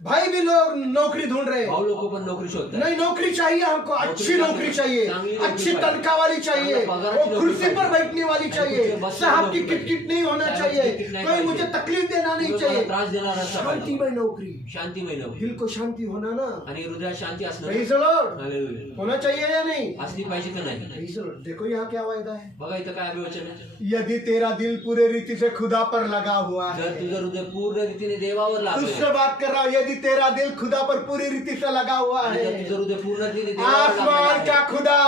भाई भी लोग नौकरी ढूंढ रहे हैं। भाऊ लोक पण नोकरी शोधतात। नहीं, नौकरी चाहिए हमको, अच्छी नौकरी चाहिए, अच्छी तनख्वाह वाली चाहिए, वो कुर्सी पर बैठने वाली चाहिए, साहब की किटकिट नहीं होना चाहिए, कोई मुझे तकलीफ देना नहीं चाहिए, त्रास देणारा असला पाहिजे। शांतिमय नौकरी, शांतिमय नोकरी दिल को शांति होना ना। आणि हृदयात शांती असणं Praise the Lord. हालेलुया। होना चाहिए या नहीं? असली पाहिजे का नाही? Praise the Lord. देखो यहाँ क्या वायदा है, बघा इथं काय अभिवचन आहे। यदि तेरा दिल पूरे रीति से खुदा पर लगा हुआ जर है, तुझं हृदय पूर्ण रीतीने देवावर लागलं तुझसे बात कर रहा हूँ, यदि तेरा दिल खुदा पर पूरी रीति से लगा हुआ आणि जर है, तुझं हृदय पूर्ण रीतीने देवावर आसमान लागलं का खुदा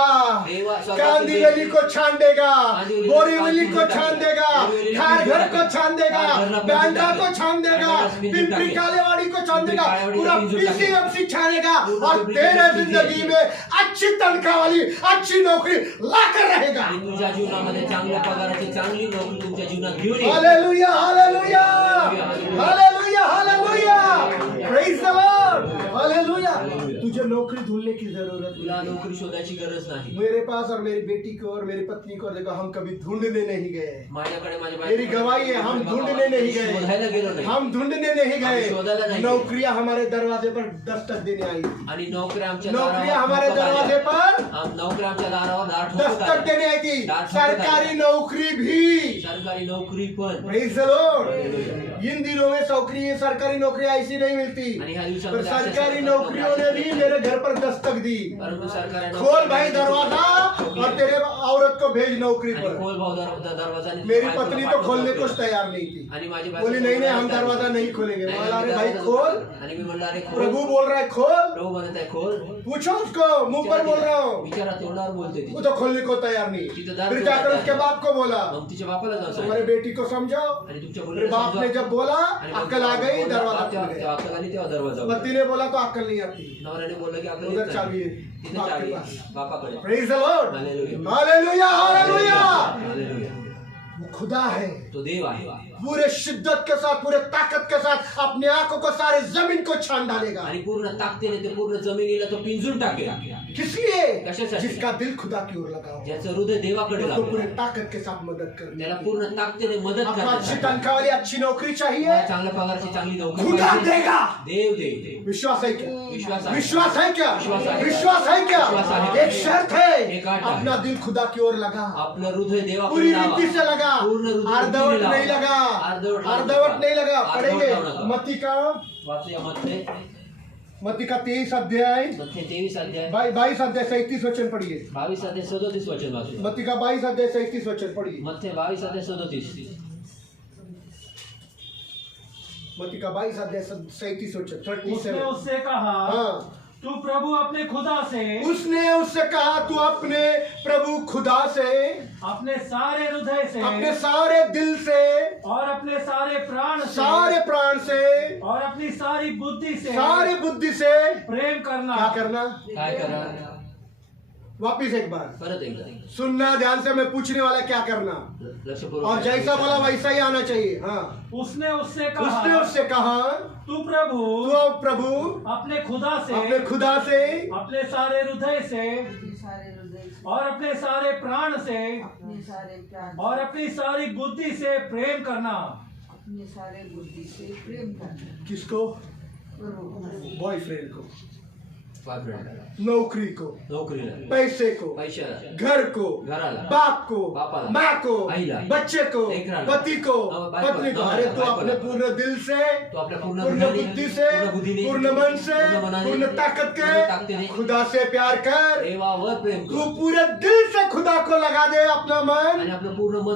देवा कांदी वैली को छान देगा, बोरीवली को छान देगा, खार घर को छान देगा, बैंडा को छान देगा, पिंपरी कालेवाड़ी को छान देगा, पूरा पीसीएमसी छानेगा और तेरे जिंदगी में अच्छी तनख्वाह वाली अच्छी नौकरी लाकर रहेगा। आणि तुझ्या जीवनामध्ये चांगल्या पगाराची चांगली नोकरी तुमच्या जीवनात घेऊन येईल। Hallelujah, hallelujah, hallelujah, hallelujah, praise the Lord, hallelujah. तुझे नौकरी ढूंढने की जरूरत तुला नहीं। नोकरी शोधायची गरज नाही। मेरे पास और मेरी बेटी को और मेरी पत्नी को देखो, हम कभी ढूंढने नहीं गए, माझ्याकडे माझ्या मेरी गवाही है, हम ढूंढने नहीं शोधायला गए, गेलो नाही। हम ढूंढने नहीं आम्ही शोधायला गए, नाही नौकरियां हमारे दरवाजे पर दस्तक देने आई, आणि नोकऱ्या आमच्या नौकरियां दारावर हमारे ठोकत दरवाजे आल्या। पर नोकऱ्या आमच्या दारावर दार ठोकत दस्तक आल्या। देने आई थी, दार ठोकत सरकारी आल्या। नौकरी भी। सरकारी नोकरी पण Praise the Lord. इन दिनों में सरकारी नौकरी ऐसी नहीं मिलती, आणि ह्या पर दिवसामध्ये अशा सरकारी सरकारी नौकरियों ने भी मेरे घर पर दस्तक दी। परंतु सरकारी खोल भाई दरवाजा और तेरे औरत को भेज नौकरी आणि पर। खोल भाऊ दरवाजा आणि मेरी बायकोला पत्नी तो पाठवून खोलने नोकरीला. को तैयार नहीं थी, आणि माझी बायको बोली नहीं हम नोकरीला दरवाजा जाते. नहीं खोलेंगे। नाही, बोला आम्ही अरे भाई दरवाजा खोल, आणि मी म्हणलं अरे खोल. प्रभु बोल रहा है खोल, प्रभू म्हणत आहे खोल. पूछो उसको, मुंह पर बोल रहा हूँ, बिचारा तोंडावर बोलते वो ती. तो खोलने को तैयार नहीं। तिथं दार फिर जाकर खोलता उसके है. बाप को बोला, मग तिच्या बापाला जाऊन तुम्हारे सांगितलं. बेटी को समझाओ। आणि तुमच्या मेरे मुलीला बाप ने समजाव. जब बोला, आणि मग अक्कल आ गई, बोलला, दरवाजा तेव्हा खुल गया। अक्कल आली तेव्हा दरवाजा उघडला. पति ने बोला तो अक्कल नहीं आती। नवऱ्याने बोललं की अक्कल उधर येत नाही. चावी है, तिथे बाप के चावी पास। बापाकडे. Praise the Lord. Hallelujah. Hallelujah, hallelujah. Hallelujah. वो खुदा है, तो देव आहे पूरे शिद्दत के साथ, पूरे ताकत के साथ अपने आंखों को सारे जमीन को छान डालेगा। आणि पूर्ण ताकदीने ते पूर्ण जमिनीला तो पिंजून टाकेल. किस लिए? कशासाठी? जिसका दिल खुदा की ओर लगा हो, ज्याचं हृदय देवाकडे उसको पूरे लागलं ताकत के साथ मदद करनी। त्याला पूर्ण ताकदीने मदत आपको अच्छी करण्यासाठी तनख्वाह वाली अच्छी नौकरी चाहिए, चांगल्या पगाराची चांगली नोकरी खुदा पाहिजे. देगा। देव देव विश्वास है क्या? विश्वास आहे. विश्वास है क्या? विश्वास आहे. विश्वास है क्या? विश्वास आहे. एक शर्त है, एक अट आहे. अपना दिल खुदा की ओर लगा, आपलं हृदय देवाकडे पूरी लावा. रीति से लगा, पूर्ण हृदय अर्धवट रीतीने नहीं लावा. लगा, अर्धवट नहीं लगा। पढ़ेंगे मत्ती का वाचूया मत्ती का 23 अध्याय, मत्थे 23 अध्याय 22 अध्याय 37 वचन पढ़िए। 22 अध्याय 37 वचन वाचूया. मत्ती का 22 अध्याय 37 वचन पढ़िए। मत्थे 22 अध्याय 37. मत्ती का 22 अध्याय 37 वचन उसने 37। उससे कहा, हाँ, तू प्रभु अपने खुदा से उसने उससे कहा तू अपने प्रभु खुदा से, अपने सारे हृदय से अपने सारे दिल से, और अपने सारे प्राण से सारे प्राण से, और अपनी सारी बुद्धि से सारे बुद्धि से प्रेम करना। क्या करना? काय करा? वापिस एक बार परत एकदा सुनना ध्यान से, मैं पूछने वाला क्या करना, लक्षपूर्वक. और जैसा बोला वैसा ही आना चाहिए। हाँ, उसने उससे उसने कहा, उससे कहा तू प्रभु तू प्रभु अपने खुदा से अपने खुदा से, अपने सारे हृदय से अपने सारे हृदय से, और अपने सारे प्राण से अपने सारे प्राण और अपनी सारी बुद्धि से प्रेम करना। अपने सारे बुद्धि से प्रेम करना। किसको? प्रभु बॉयफ्रेंड को, वापरायला. नौकरी को, नोकरीला, पैसे को, पैशाला, घर को, घराला, बाप को, बापाला, माँ को, आईला, बच्चे को, लेकराला, पति को, बायकोला, पत्नी को। नवऱ्याला, अरे तू अपने बायकोला. पूर्ण दिल से, तो आपल्या पूर्ण पूर्ण बुद्धीने, बुद्धि से, पूर्ण बुद्धीने, पूर्ण मन से, पूर्ण मनाने, पूर्ण ताकत पूर्ण ताकदीने के खुदा से प्यार कर। देवावर प्रेम तू कर. पूरे दिल से खुदा को लगा दे अपना मन, आणि आपलं पूर्ण मन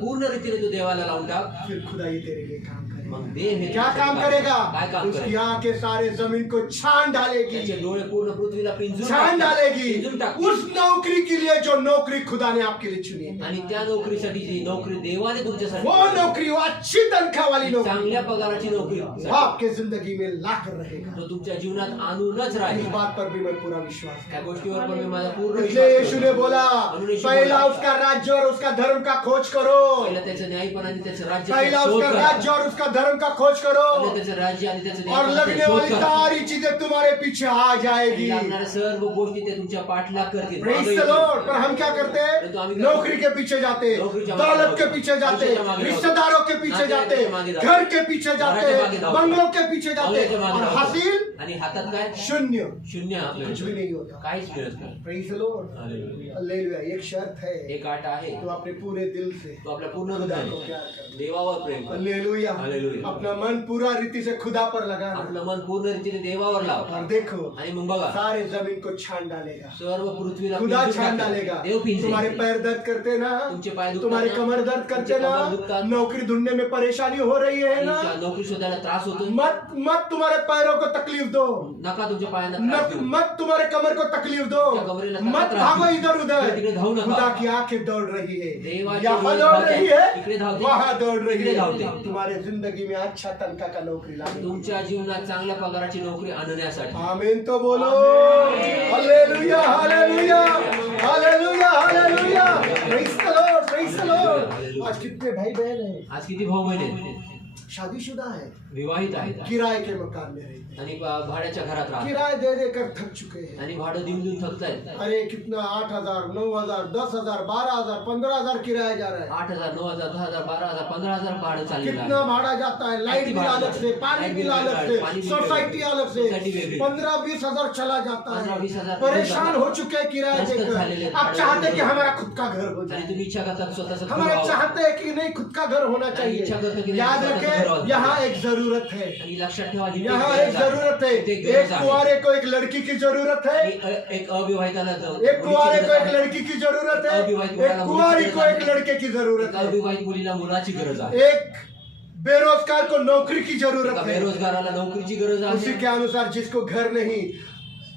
पूर्ण रीतीने तू देवाला लावून टाक. फिर खुदा ही तेरे लिए काम करेगा। मग देव हे क्या तुझ्यासाठी काम करेगा? काय काम उसकी करेगा? आंखें सारे जमीन को छान डालेगी, त्याचे डोळे पूर्ण पृथ्वीला पिंजून छान डालेगी पिंजून टाकतील. उस नौकरी के लिए जो नौकरी खुदा ने आपके लिए चुनी है। आणि त्या नोकरीसाठी जी नोकरी देवाने तुमच्यासाठी वो नौकरी, वो अच्छी तनख्वाह वाली नौकरी चांगल्या पगाराची नोकरी वो आपके जिंदगी में लाकर रहेगा। तो तुमच्या जीवनात आणूनच इस राहील. बात पर भी मैं पूरा विश्वास त्या करता गोष्टीवर पण मी माझा पूर्ण हूं। इसलिए विश्वास यीशु करतो. ने बोला म्हणून येशू पहला बोला, उसका राज्य और उसका धर्म का खोज करो, पहिला त्याचं न्यायपण आणि त्याचं राज्य पहला शोध उसका करा. राज्य और उसका धर्म का खोज करो पहिले त्याचं राज्य आणि त्याचं और लगने न्याय वाली शोध करा. सारी चीजें तुम्हारे पीछे आ जाएगी। आणि लागणाऱ्या सर्व गोष्टी ते तुमच्या पाठलाग करतील. Praise the Lord। पर हम क्या करते परंतु हैं? आम्ही नौकरी के पीछे जाते, नौकरीच्या मागे दौलत के धावतो, पीछे जाते, पैशाच्या मागे धावतो, रिश्तेदारों के पीछे जाते, नातेवाईकाच्या मागे धावतो, घर के पीछे जाते, घराच्या मागे धावतो, बंगलों के पीछे जाते बंगल्याच्या मागे और धावतो. हासिल आणि हातात काय? शून्य, शून्य आपल्याला. कुछ भी नहीं होता। काहीच मिळत नाही. Praise the Lord। Hallelujah. Hallelujah. एक शर्त है, एक आट आहे, तो अपने पूरे दिल से तो आपल्या पूर्ण खुदा को हृदयाने प्यार करना। देवावर प्रेम कर. हालेलुया। हालेलुया. अपना मन पूरा रीति से खुदा पर लगाना आपलं मन पूर्ण रीतीने देवावर लाव. और देखो आणि मग बघा, सारे जमीन को छान डालेगा, सर्व पृथ्वीला खुदा पिंजून छान टाकेल. डालेगा। देव पिंजेल. तुम्हारे पैर दर्द करते ना, तुमचे पाय दुखतात तुम्हारे ना, कमर दर्द करते तुमचे ना, कमर दुखतात. नौकरी ढूंढने में परेशानी हो रही है ना, आणि नोकरी शोधायला त्रास होतो. मत मत तुम्हारे पैरों को तकलीफ दो, नका तुमच्या पायांना त्रास मत देऊ. मत तुम्हारे कमर को तकलीफ दो, तुमच्या कमरेला नका मत त्रास भागो देऊ. इधर उधर। तिकडे धावू नका. खुदा की आंखें दौड़ रही है, देवाची यहाँ डोळे दौड़ धावते. रही इकडे है, धावते. वहाँ दौड़ रही इकडे है। धावते. तुम्हारे जिंदगी में अच्छा तनखा का नौकरी लाने। तुमच्या जीवनात चांगल्या पगाराची नोकरी आणण्यासाठी. आमीन तो बोलो। Hallelujah hallelujah hallelujah hallelujah. Praise the Lord, praise the Lord. आज कितने भाई बहन हैं आज किती भाऊ बहिणी शादीशुदा है, विवाहित आहेत किराए के मकान में रहते हैं, आणि भाड्याच्या घरात राहतात किराए दे देकर थक चुके हैं। आणि भाडं देऊन देऊन थकतायत. अरे कितना 8,000 9,000 10,000 12,000 15,000 किराया जा रहा है। 8,000 9,000 10,000 12,000 15,000 भाडं चाललेलं कितना आहे. भाड़ा जाता है, लाइट बिल अलग से, पानी बिल अलग से, सोसाइटी अलग से, सोसाइटी वेगळी. 15-20 हजार चला जाता 15-20 है। हजार परेशान हो चुके हैं किराया त्रस्त देकर। झालेले आहेत. आप चाहते हैं कि हमारा खुद का घर हो आणि जाए, तुम्ही इच्छा करता स्वतःच हमारा चाहते हैं कि नहीं खुद का घर होना इच्छा करतो चाहिए। की नाही याद स्वतःचं घर रखें, व्हावं. यहाँ एक जरूरत है, आणि लक्षात ठेवा ही यहाँ गरज एक आहे. जरूरत है। इथे गरज एक आहे. कुआरे को एक लड़की की जरूरत है, आणि एक अविवाहिताला एक कुआरे को एक लड़की की जरूरत है, एक कुआरी को एक लड़के की जरूरत एक है, अविवाहित मुलीला मुलाची गरज आहे. एक बेरोजगार को नौकरी की एका जरूरत है। बेरोजगाराला नोकरीची गरज उसी आहे. के अनुसार जिसको घर नहीं,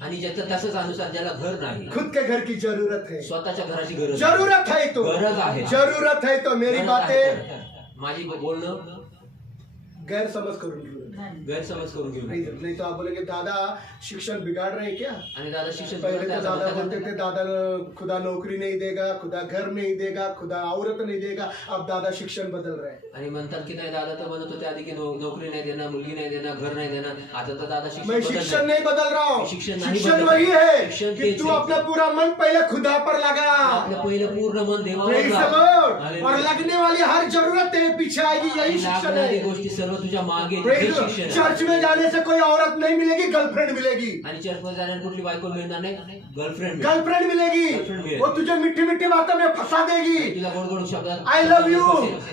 आणि ज्याचं तसंच अनुसार ज्याला घर नाही, खुद के घर की जरूरत है, स्वतःच्या घराची गरज आहे. जरूरत है तो, गरज आहे. जरूरत है तो मेरी गरज बातें आहे तर. माझी बोलणं गैर समझ करून घेऊ नका। गैरसमज करून घेऊ नहीं नका. नहीं तो आप बोलेंगे दादा शिक्षण बिगाड़ रहे हैं क्या? आणि दादा शिक्षण पहले करताय, तो आता दादा म्हणतात बोलते थे दादा खुदा नौकरी नहीं देगा, खुदा घर नहीं देगा, खुदा औरत नहीं देगा। अब दादा शिक्षण बदल रहे हैं। आणि म्हणतात की नाही दादा तर म्हणत होते आधी की नोकरी नाही देणार, मुलगी नाही देणार, घर नाही देणार. आता तर दादा मैं शिक्षण शिक्षण बदललंय. नहीं बदल रहा हूँ, शिक्षण नहीं शिक्षण बदल- वही है शिक्षण कि तेच तू है. अपना पूरा मन पहले खुदा पर लगा। आपलं पहिलं पूर्ण मन देवावर Praise the लाव. Lord। हालेलुया. और लगने वाली हर जरूरत तेरे पीछे आएगी, यही शिक्षण लागणारी है। गोष्टी सर्व तुझ्या मागे आहेत. Praise हे the Lord। शिक्षण आहे. चर्च में जाने से कोई औरत नहीं मिलेगी, गर्लफ्रेंड मिलेगी, आणि चर्चमध्ये जाण्याने कुठली बायको मिळणार नाही, गर्लफ्रेंड गर्लफ्रेंड मिलेगी। Girlfriend मिलेगी। वो तुझे मीठी मीठी बातों में फंसा देगी। तुला गोड गोड शब्दात I love you,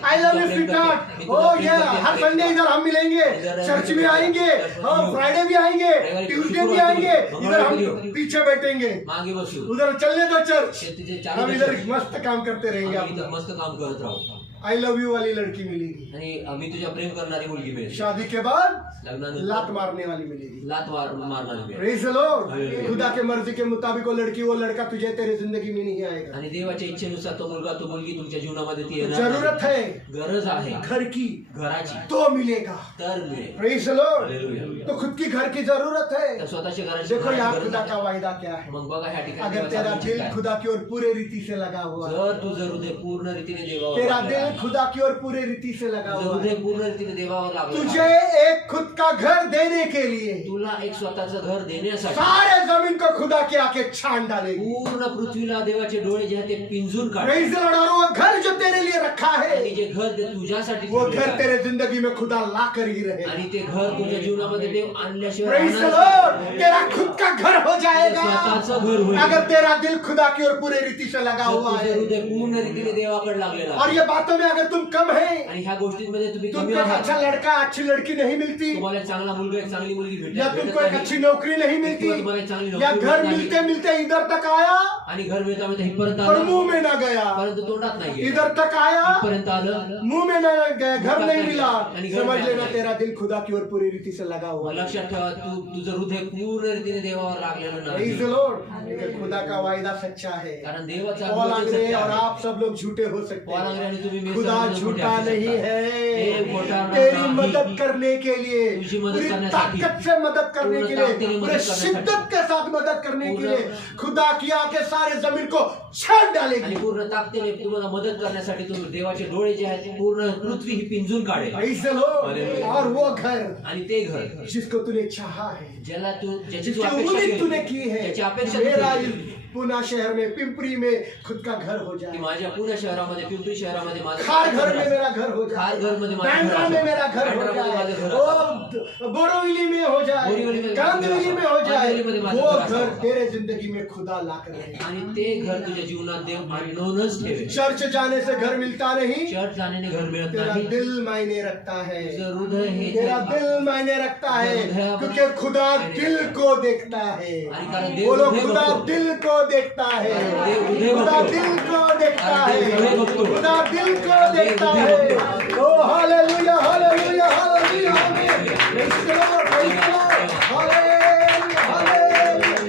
I love you तुला प्रेम स्वीटहार्ट। करते. मी ओ तुला प्रेम ये करते. हर संडे इधर हम मिलेंगे, इधर चर्च में आएंगे, हम फ्राइडे भी आएंगे, ट्यूसडे भी आएंगे, इधर हम पीछे बैठेंगे, मागे बसू. उधर चलने दो चर्च, ते तुझे चालू हम इधर मस्त काम करते रहेंगे। आम्ही इथं अपना मस्त काम करत राहू. आई लव यू वाली लड़की मिलेगी, आणि आम्ही तुझ्या प्रेम करणारी मुलगी मिळेल. शादी के बाद लग्नानंतर लात मारने वाली मिलेगी। लात मारणारी मिळेल. Praise the Lord. हालेलुया। खुदा के मर्जी के मुताबिक वो लड़की वो लड़का तुझे तेरे जिंदगी में नहीं आएगा। आणि देवाच्या इच्छेनुसार तो मुलगा तो मुलगी तुमच्या जीवनामध्ये ती येणार जरूरत नाही. है गरज आहे घर की, घराची, तो मिलेगा। तर मिळेल. Praise the Lord. हालेलुया. तो खुद की घर की जरूरत तर है। स्वतःच्या घराची देखो यहाँ गरज खुदा आहे. का वायदा क्या है। मग बघा ह्या ठिकाणी अगर देवाचा तेरा वचन दिल काय. खुदा की ओर पूरे रीति से लगा हुआ है, जर तुझं हृदय पूर्ण रीतीने देवावर तेरा लागलेलं आहे, दिल खुदा की ओर पूरे रीति से लगा तुझं हुआ हृदय है, पूर्ण रीतीने देवावर लागलेलं तुझे आहे. एक खुद का घर देने के लिए तुला एक स्वतःचं घर देण्यासाठी सारे जमीन को खुदा के आके छान डालेगी। पूर्ण पृथ्वीला देवाचे डोळे जे आहेत ते पिंजून काढ. Praise the Lord. और वो घर जो तेरे लिए रखा आणि है, जे घर ते तुझ्यासाठी वो ठेवलेलं घर आहे, तेरे जिंदगी में खुदा ला कर ही रहे। आणि ते घर तुझ्या जीवनामध्ये देव आणल्याशिवाय प्रेज द राहणार लॉर्ड। नाही. तेरा खुद का घर हो ते जाएगा स्वतःचं घर होईल. अगर तेरा दिल खुदा की ओर पूरे रीति से लगा जर हुआ तुझं है। हृदय पूर्ण रीतीने देवाकडे लागलेलं और आहे. ये बातों में अगर तुम कम है, आणि ह्या गोष्टींमध्ये तुम्ही कमी तुमको एक आहात, अच्छा लड़का अच्छी लड़की नहीं मिलती, तुम्हाला एक चांगला मुलगा एक चांगली मुलगी या भेटत तुमको एक नाही, अच्छी नौकरी नहीं मिलती, किंवा तुम्हाला एक चांगली या नोकरी घर भेटत नाही, मिलते मिलते इधर तक आया आणि घर मिळता मिळता इथपर्यंत और आलं, मुंह में ना गया, परंतु तोंडात नाही गेलं. इधर तक आया इथपर्यंत आलं, मुंह में ना गया, घर नहीं मिला। आणि घर समझ नाही लेना मिळालं. तेरा दिल खुदा की ओर पूरी रीति से लगा हुआ मग है। लक्षात ठेवा तुझं हृदय पूर्ण रीतीने देवावर लागलेलं प्रेज द नाही. लॉर्ड। खुदा का वायदा सच्चा है। कारण देवाचा पौल वचन अंग्रे सत्य और आहे. आप सब लोग झूठे हो सकते पौल हैं, अंग्रे आणि तुम्ही खुदा झूठा नहीं हे है, खोटा तेरी नाही. मदद करने के लिए, तुझी मदद पूरी करण्यासाठी, ताकत से मदद करने पूर्ण के लिए, ताकदीने पूरे मदद करण्यासाठी, शिद्दत के साथ मदद करने के पूर्ण- लिए खुदा की आंखें सारे जमीन को छेद डालेगी. आणि पूर्ण ताकदीने तुम्हाला मदत करण्यासाठी तुम्ही देवाचे डोळे जे आहेत पूर्ण पृथ्वी ही पिंजून काढेल. Praise the Lord. Hallelujah. और वो घर आणि ते घर जिसको तूने चाहा है, ज्याला तू ज्याची तू जिसकी अपेक्षा उम्मीद केली, तूने की है, ज्याची अपेक्षा तू मेरा केली, पुणे शहर में, पिंपरी में खुद का घर हो की जाए, माझ्या पुणे शहरामध्ये पिंपरी शहरामध्ये माझं खार घर में मेरा घर हो खार जाए, घर मध्ये माझं घर बैंड्रा में असेल. मेरा घर हो बँड्रामध्ये माझं जाए, घर ओ असेल. बोरीवली में हो जाए, बोरीवली में- कांदिवली में हो जाए, कांदिवलीमध्ये माझं वो घर घर असेल. तेरे जिंदगी में खुदा ला कर रहेगा. आणि ते घर तुझ्या जीवनात देव आणूनच ठेवेल. चर्च जाने से घर मिलता नहीं, चर्च जाण्याने घर मिळत तेरा नाही. दिल मायने रखता है, तुझं हृदय हे तेरा दिल मायने रखता है, हृदय क्योंकि खुदा दिल को देखता है. आणि कारण देव बोलो हृदय खुदा बघतो. दिल को देखता है, देव हृदय खुदा बघतो. दिल को देखता देव हृदय है, बघतो. खुदा दिल को देखता देव है. हृदय ओ हालेलुया हालेलुया हालेलुया आमीन. Praise the Lord, praise the Lord. Hallelujah hallelujah.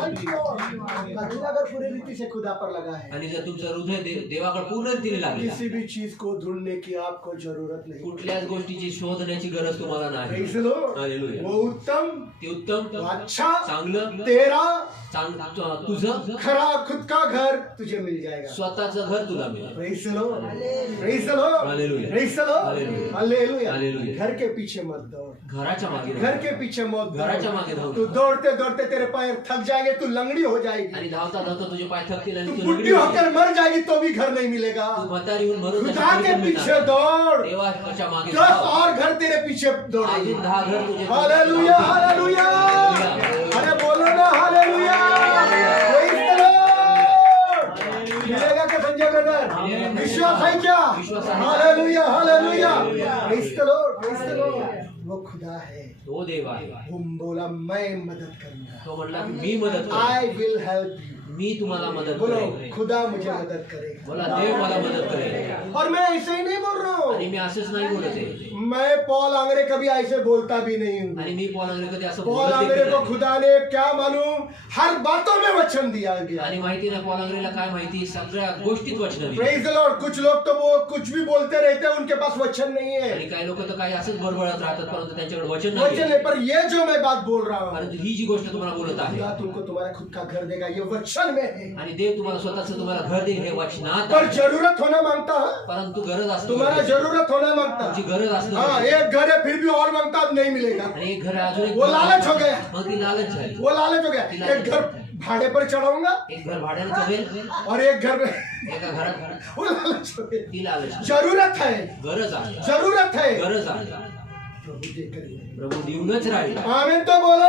Thank you. आपका दिल अगर पूरी रीति से खुदा पर लगा है, आणि जर तुमचं हृदय देवाकडे पूर्ण रीतीने लागले किसी भी चीज को ढूंढने की आपको जरूरत नहीं. कुठल्याच गोष्टीची शोधण्याची गरज तुम्हाला नाही. Praise the Lord. हालेलुया. वो उत्तम, ते उत्तम वो अच्छा, चांगलं तेरा तुझं खरा खुद का घर तुझे मिल जाएगा. स्वतःचं घर तुला मिळेल. Praise the Lord. Praise the Lord. Hallelujah. Praise the Lord. Hallelujah. Hallelujah. Hallelujah. घर के पीछे मत दौड़, घराच्या मागे घर के पीछे मत घराच्या मागे दौड़. धाव. तू दौड़ते दौड़ते तेरे पैर थक जाएंगे, तू लंगड़ी हो जाएगी, आणि धावता धावता तुझे पाय थकतील आणि तू तू बुढ़ी निगडी होशील. होकर मर जाएगी तो भी घर नहीं मिलेगा. तू म्हातारी होऊन मरून खुदा जाशील, के तरी पण पीछे मिळणार. दौड़, देवाच्या मागे 10 धाव. और घर तेरे पीछे दौड़ेंगे. अजून 10 घर तुझे हालेलुया हालेलुया. अरे बोलो ना हालेलुया. Praise the Lord. मिलेगा क्या संजय ब्रदर? विश्वास है क्या? विश्वास आहे. Hallelujah hallelujah. Hallelujah. Praise the Lord, praise the Lord. वो खुदा है. तो देव आहे. वो बोला मैं मदद करूंगा. तो म्हणला की मी मदत करेन. I will help you. मी तुम्हाला मदत बोलो करेन. खुदा मुझे मदद करेगा. बोला देव मला मदत करेल. और मैं ऐसे ही नहीं बोल रहा आणि हूँ, मी असंच नाही बोलत आहे. मैं पॉल आंग्रे कभी ऐसे बोलता भी नहीं हूँ. आणि मी पॉल आंग्रे कधी असं पॉल बोलत आंग्रे देखील को नाही. खुदा ने क्या मालूम हर बातों में वचन दिया गया. आणि माहिती नाही पॉल आंग्रेला काय माहिती सगळ्या गोष्टीत वचन दिली. Praise the Lord. कुछ लोग तो वो कुछ भी बोलते रहते हैं, उनके पास वचन नहीं है. आणि काही लोक तर काही असंच बडबडत राहतात परंतु त्यांच्याकडे वचन वचन नाही. है, पर ये जो मैं बात बोल रहा हूँ, परंतु ही जी गोष्ट तुम्हाला बोलत आहे खुदा तुमको तुम्हारा खुद का घर देगा, ये वचन में है. आणि देव तुम्हाला स्वतःच तुम्हाला घर देईल हे वचनात पर आहे. जरूरत होना मांगता है, परंतु गरज असते तुम्हारा जरूरत होना मांगता. तुमची गरज असते. हाँ, एक घर है फिर भी और मांगता नहीं मिलेगा. आणि एक घर आहे, अजून एक वो लालच हो गया. मग ती लालच झाली. वो लालच हो गया. एक घर भाड़े पर चढ़ाऊंगा एक घर भाड्याने चढेल, और एक घर में एका घरात वो लालच हो गया. ती लालच. जरूरत है, गरज आहे, जरूरत है. गरज आहे. प्रभु देकर ही है. प्रभू देऊनच राहील. आमीन तो बोलो.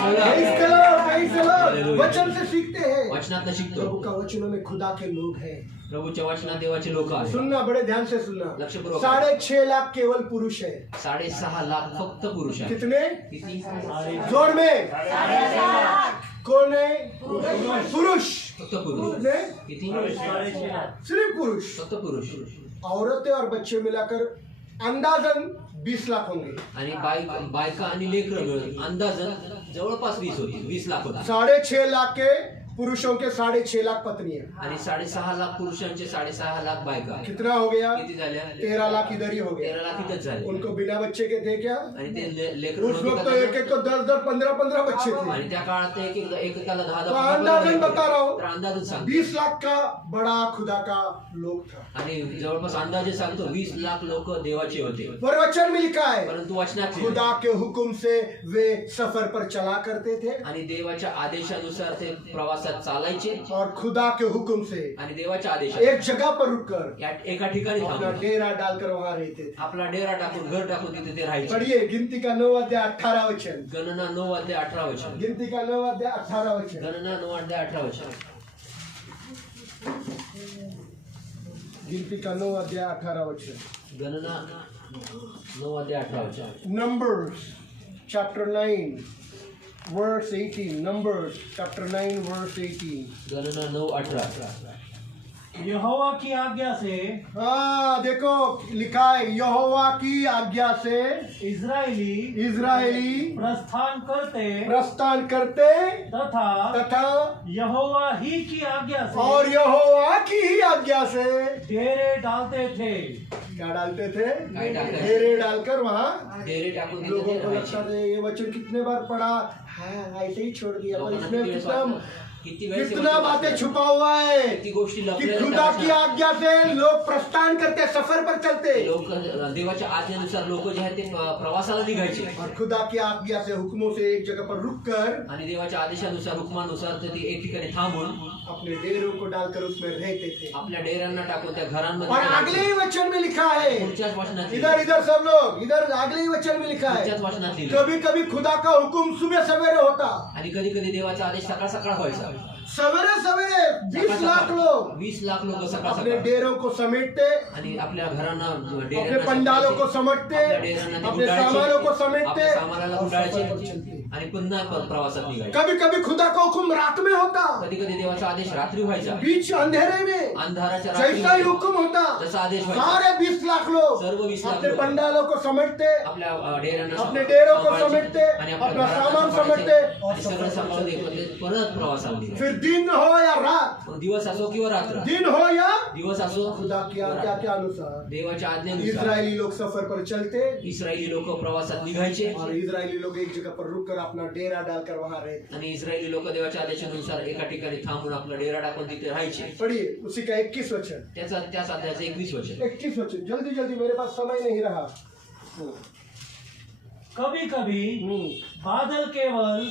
बोला. Praise the Lord, praise the Lord. Hallelujah. वचन से सीखते हैं. वचनात शिकतो. प्रभु का वचनों में खुदा के लोग हैं. प्रभूच्या वचनात देवाचे लोक आहेत. सुनना, बड़े ध्यान से सुनना. लक्षपूर्वक. 6.5 लाख केवल पुरुष है. 6.5 लाख फक्त पुरुष आहेत. कितने? किती? जोर में. कौन है? पुरुष. फक्त पुरुष. कितने? किती? सिर्फ पुरुष. फक्त पुरुष. औरतें और बच्चे मिलाकर अंदाजन 20 लाख होंगे. आणि बायका आणि लेकरं मिळून अंदाजन जवळपास 20 होती. 20 लाख होती. 6.5 लाख के पुरुषों के 6.5 लाख पत्नियां. आणि 6.5 लाख पुरुषांचे 6.5 लाख बायका आहेत. कितना हो गया? किती झाल्या? 13 लाख इधर ही हो गया. 13 लाख इथंच झाले. उनको बिना बच्चे के थे क्या? आणि ते लेकरं उस वक्त तो एक एक को 10-10 15-15 बच्चे थे. आणि त्या काळात ते एकेकाला 10 तो अंदाजन बता रहा हूं. तर अंदाजच सांग. 20 लाख का बड़ा खुदा का लोग था. आणि जवळपास अंदाजे सांगतो 20 लाख लोक देवाचे होते. पर वचन में लिखा है, परंतु वचनात लिहिलं. खुदा के हुक्म से वे सफर पर चला करते थे आणि देवाच्या आदेशानुसार ते प्रवासात चालायचे. और खुदा के हुक्म से आणि देवाच्या आदेशात एक जगह पर रुककर या एका ठिकाणी अपना थांबून डेरा डालकर वहां रहते थे. आपला डेरा टाकून घर टाकून तिथे ते राहायचे. पढ़िए गिनती का 9 अध्याय 18 वचन. गणना 9 अध्याय 18 वचन. गिनती का 9 अध्याय 18 वचन. गणना 9 अध्याय 18 वचन. गिनती का 9 अध्याय 18 वचन. गणना 9 अध्याय 18 वचन. Numbers chapter 9 verse 18. Numbers chapter 9 verse 18. गणना 9:18. यहोवा की आज्ञा से हाँ, देखो लिखा है, यहोवा की आज्ञा से इजरायली इजरायली प्रस्थान करते तथा तथा यहोवा ही की आज्ञा से और यहोवा की ही आज्ञा आज्ञा से डेरे डालते थे। क्या डालते थे? काय डालते? डेरे डालकर वहाँ डेरे टाकून तिथे लोगों ते को लगता राहायचे. था ये वचन कितने बार पढ़ा, हाँ ऐसे ही छोड़ दिया, पर लोकांना इसमें किती वेळेस कितना वाटलं? किती वेळेस हे कितना वचन बातें वाचलं? छुपा हुआ है किती गोष्टी कि लपलेल्या खुदा आहेत की त्याच्या. आज्ञा से लोग प्रस्थान करते, सफर पर चलते, लोक देवाच्या आज्ञेनुसार लोक जे आहेत ते प्रवासाला निघायचे और खुदा की आज्ञा से हुक्मों से एक जगह पर रुककर आणि देवाच्या आदेशानुसार हुकमानुसार तर ती एक ठिकाणी थांबून अपने डेरों को डालकर उसमें रहते थे। आपल्या डेऱ्यांना टाकून त्या घरांमध्ये और अगले राहायचे. ही वचन में लिखा है, पुढच्याच वचनात इधर लिहिलंय. इधर सब लोग इधर, अगले ही वचन में लिखा है, पुढच्याच वचनात लिहिलंय. कभी कभी खुदा का हुक्म सुबह सवेरे होता, आणि कधी कधी देवाचा आदेश सकाळ सकाळ व्हायचा. सवेरे सवेरे 20 लाख लोग 20 लाख लोक सकाळ अपने सकाळ डेरों को समेटते, आणि आपल्या घरांना अपने डेऱ्यांना पंडालों को समेटायचे. समेटते, आपल्या डेऱ्यांना ते अपने गुंडाळायचे. सामानों को समेटते आपल्या सामानाला और सफर पर गुंडाळायचे चलते। आणि पुन्हा प्रवासात निघायचे. कभी कभी खुदा का हुक्म रात में होता, कधी कधी देवाचा आदेश रात्री व्हायचा. बीच अंधेरे में अंधाराच्या जैसा ही रात्री हुक्म होता, जसा आदेश व्हायचा. सारे 20 लाख लोग सर्व 20 लाख अपने लोक पंडालों को समेटते, आपल्या डेऱ्यांना अपने डेरों को सांभाळायचे. समेटते, आणि आपल्या अपना घरांना सामान सांभाळायचे. समेटते और आणि सगळं सफर पर सांभाळून चलते। घेतलं ते परत प्रवासाला निघायचे. फिर दिन हो या रात, मग दिवस असो किंवा रात्र, दिन हो या दिवस असो खुदा की आज्ञा के अनुसार देवाच्या आज्ञेनुसार इजरायली लोग सफर पर चलते, इस्रायली लोक प्रवासात निघायचे और इजरायली लोग एक जगह पर रुककर अपना डेरा डालकर वहां रहते। आणि इस्रायली लोक देवाच्या आदेशानुसार एका ठिकाणी थांबून आपला डेरा टाकून तिथे राहायचे. पढ़िए उसी का 21 वचन, त्याच अध्यायाचं 21 वचन. 21 वचन, जल्दी जल्दी, मेरे पास समय नहीं रहा। कभी कभी बादल केवल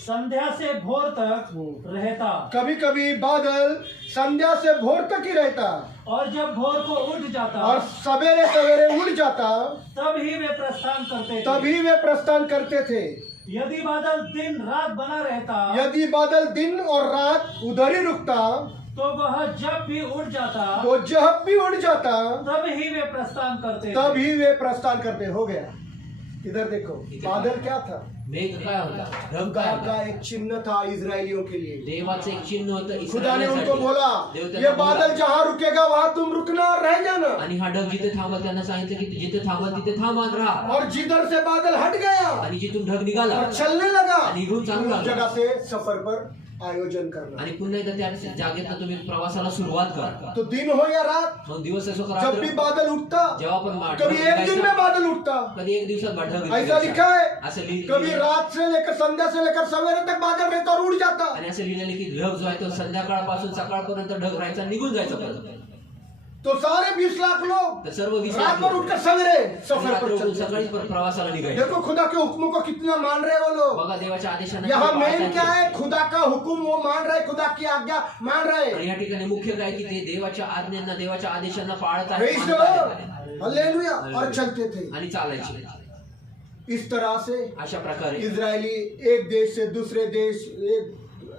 संध्या से भोर तक रहता, कभी कभी बादल संध्या से भोर तक ही रहता, और जब भोर को उठ जाता और सवेरे सवेरे उड़ जाता, तब ही वे प्रस्थान करते थे। तभी वे प्रस्थान करते थे। यदि बादल दिन रात बना रहता यदि बादल दिन और रात उधर ही रुकता, तो वह जब भी उठ जाता तो जब भी उड़ जाता, तब ही वे प्रस्थान करते तब थे। ही वे प्रस्थान करते। हो गया। इधर देखो, बादल क्या था? मेघ काय होता? ढग खुदा काय का होता? एक चिन्ह था इस्राएलियों के लिए। देवाचं एक चिन्ह होतं खुदा ने उनको इस्रायलीसाठी. बोला, देव ये त्यांना बोलला. बादल जहाँ रुकेगा वहाँ तुम रुकना और रह जाना, आणि हा ढग जिथे थांबा त्यांना सांगितलं की जिथे थांबा तिथे थांबा आणि राहा. और जिधर से बादल हट गया आणि जिथून ढग निघाला और चलने लगा, आणि निघून चालू उस लागला. जगह से सफर पर आयोजन करना। आणि पुन्हा एकदा त्या जागेत तुम्ही प्रवासाला सुरुवात करा. तो दिन हो या रात, मग दिवस असो का जब भी रात्र, बादल उठता, जेव्हा पण कभी एक दिन में बादल उठता, कधी एक दिवसात ढग ऐसा लिखा है, असं लिहिलं कभी रात से लेकर संध्या से लेकर सवेरे तक बादल रहता और उड़ जाता। आणि असं लिहिलेलं की ढग जो आहे तो संध्याकाळपासून सकाळपर्यंत ढग राहायचा, निघून जायचा परत. तो सारे 20 लाख लोग तर सर्व 20 रात लाख भर लोक उठकर सवेरे सफर रात्र पर उठून चलते। सकाळी प्रवासाला निघायचे. देखो खुदा के हुक्मों को कितना मान रहे हैं वो लोग। बघा देवाच्या आदेशांना यहाँ किती मेन पाळतात क्या ते. है? खुदा का हुक्म वो मान रहे, खुदा की आज्ञा मान रहे। आणि या ठिकाणी मुख्य काय की ते देवाच्या आज्ञांना देवाच्या आदेशांना पाळत आहेत, Praise the मानत Lord. आहेत. हालेलुया। और चलते थे आणि चालायचे. इस तरह से। अशा प्रकारे इजरायली एक देश से दूसरे देश,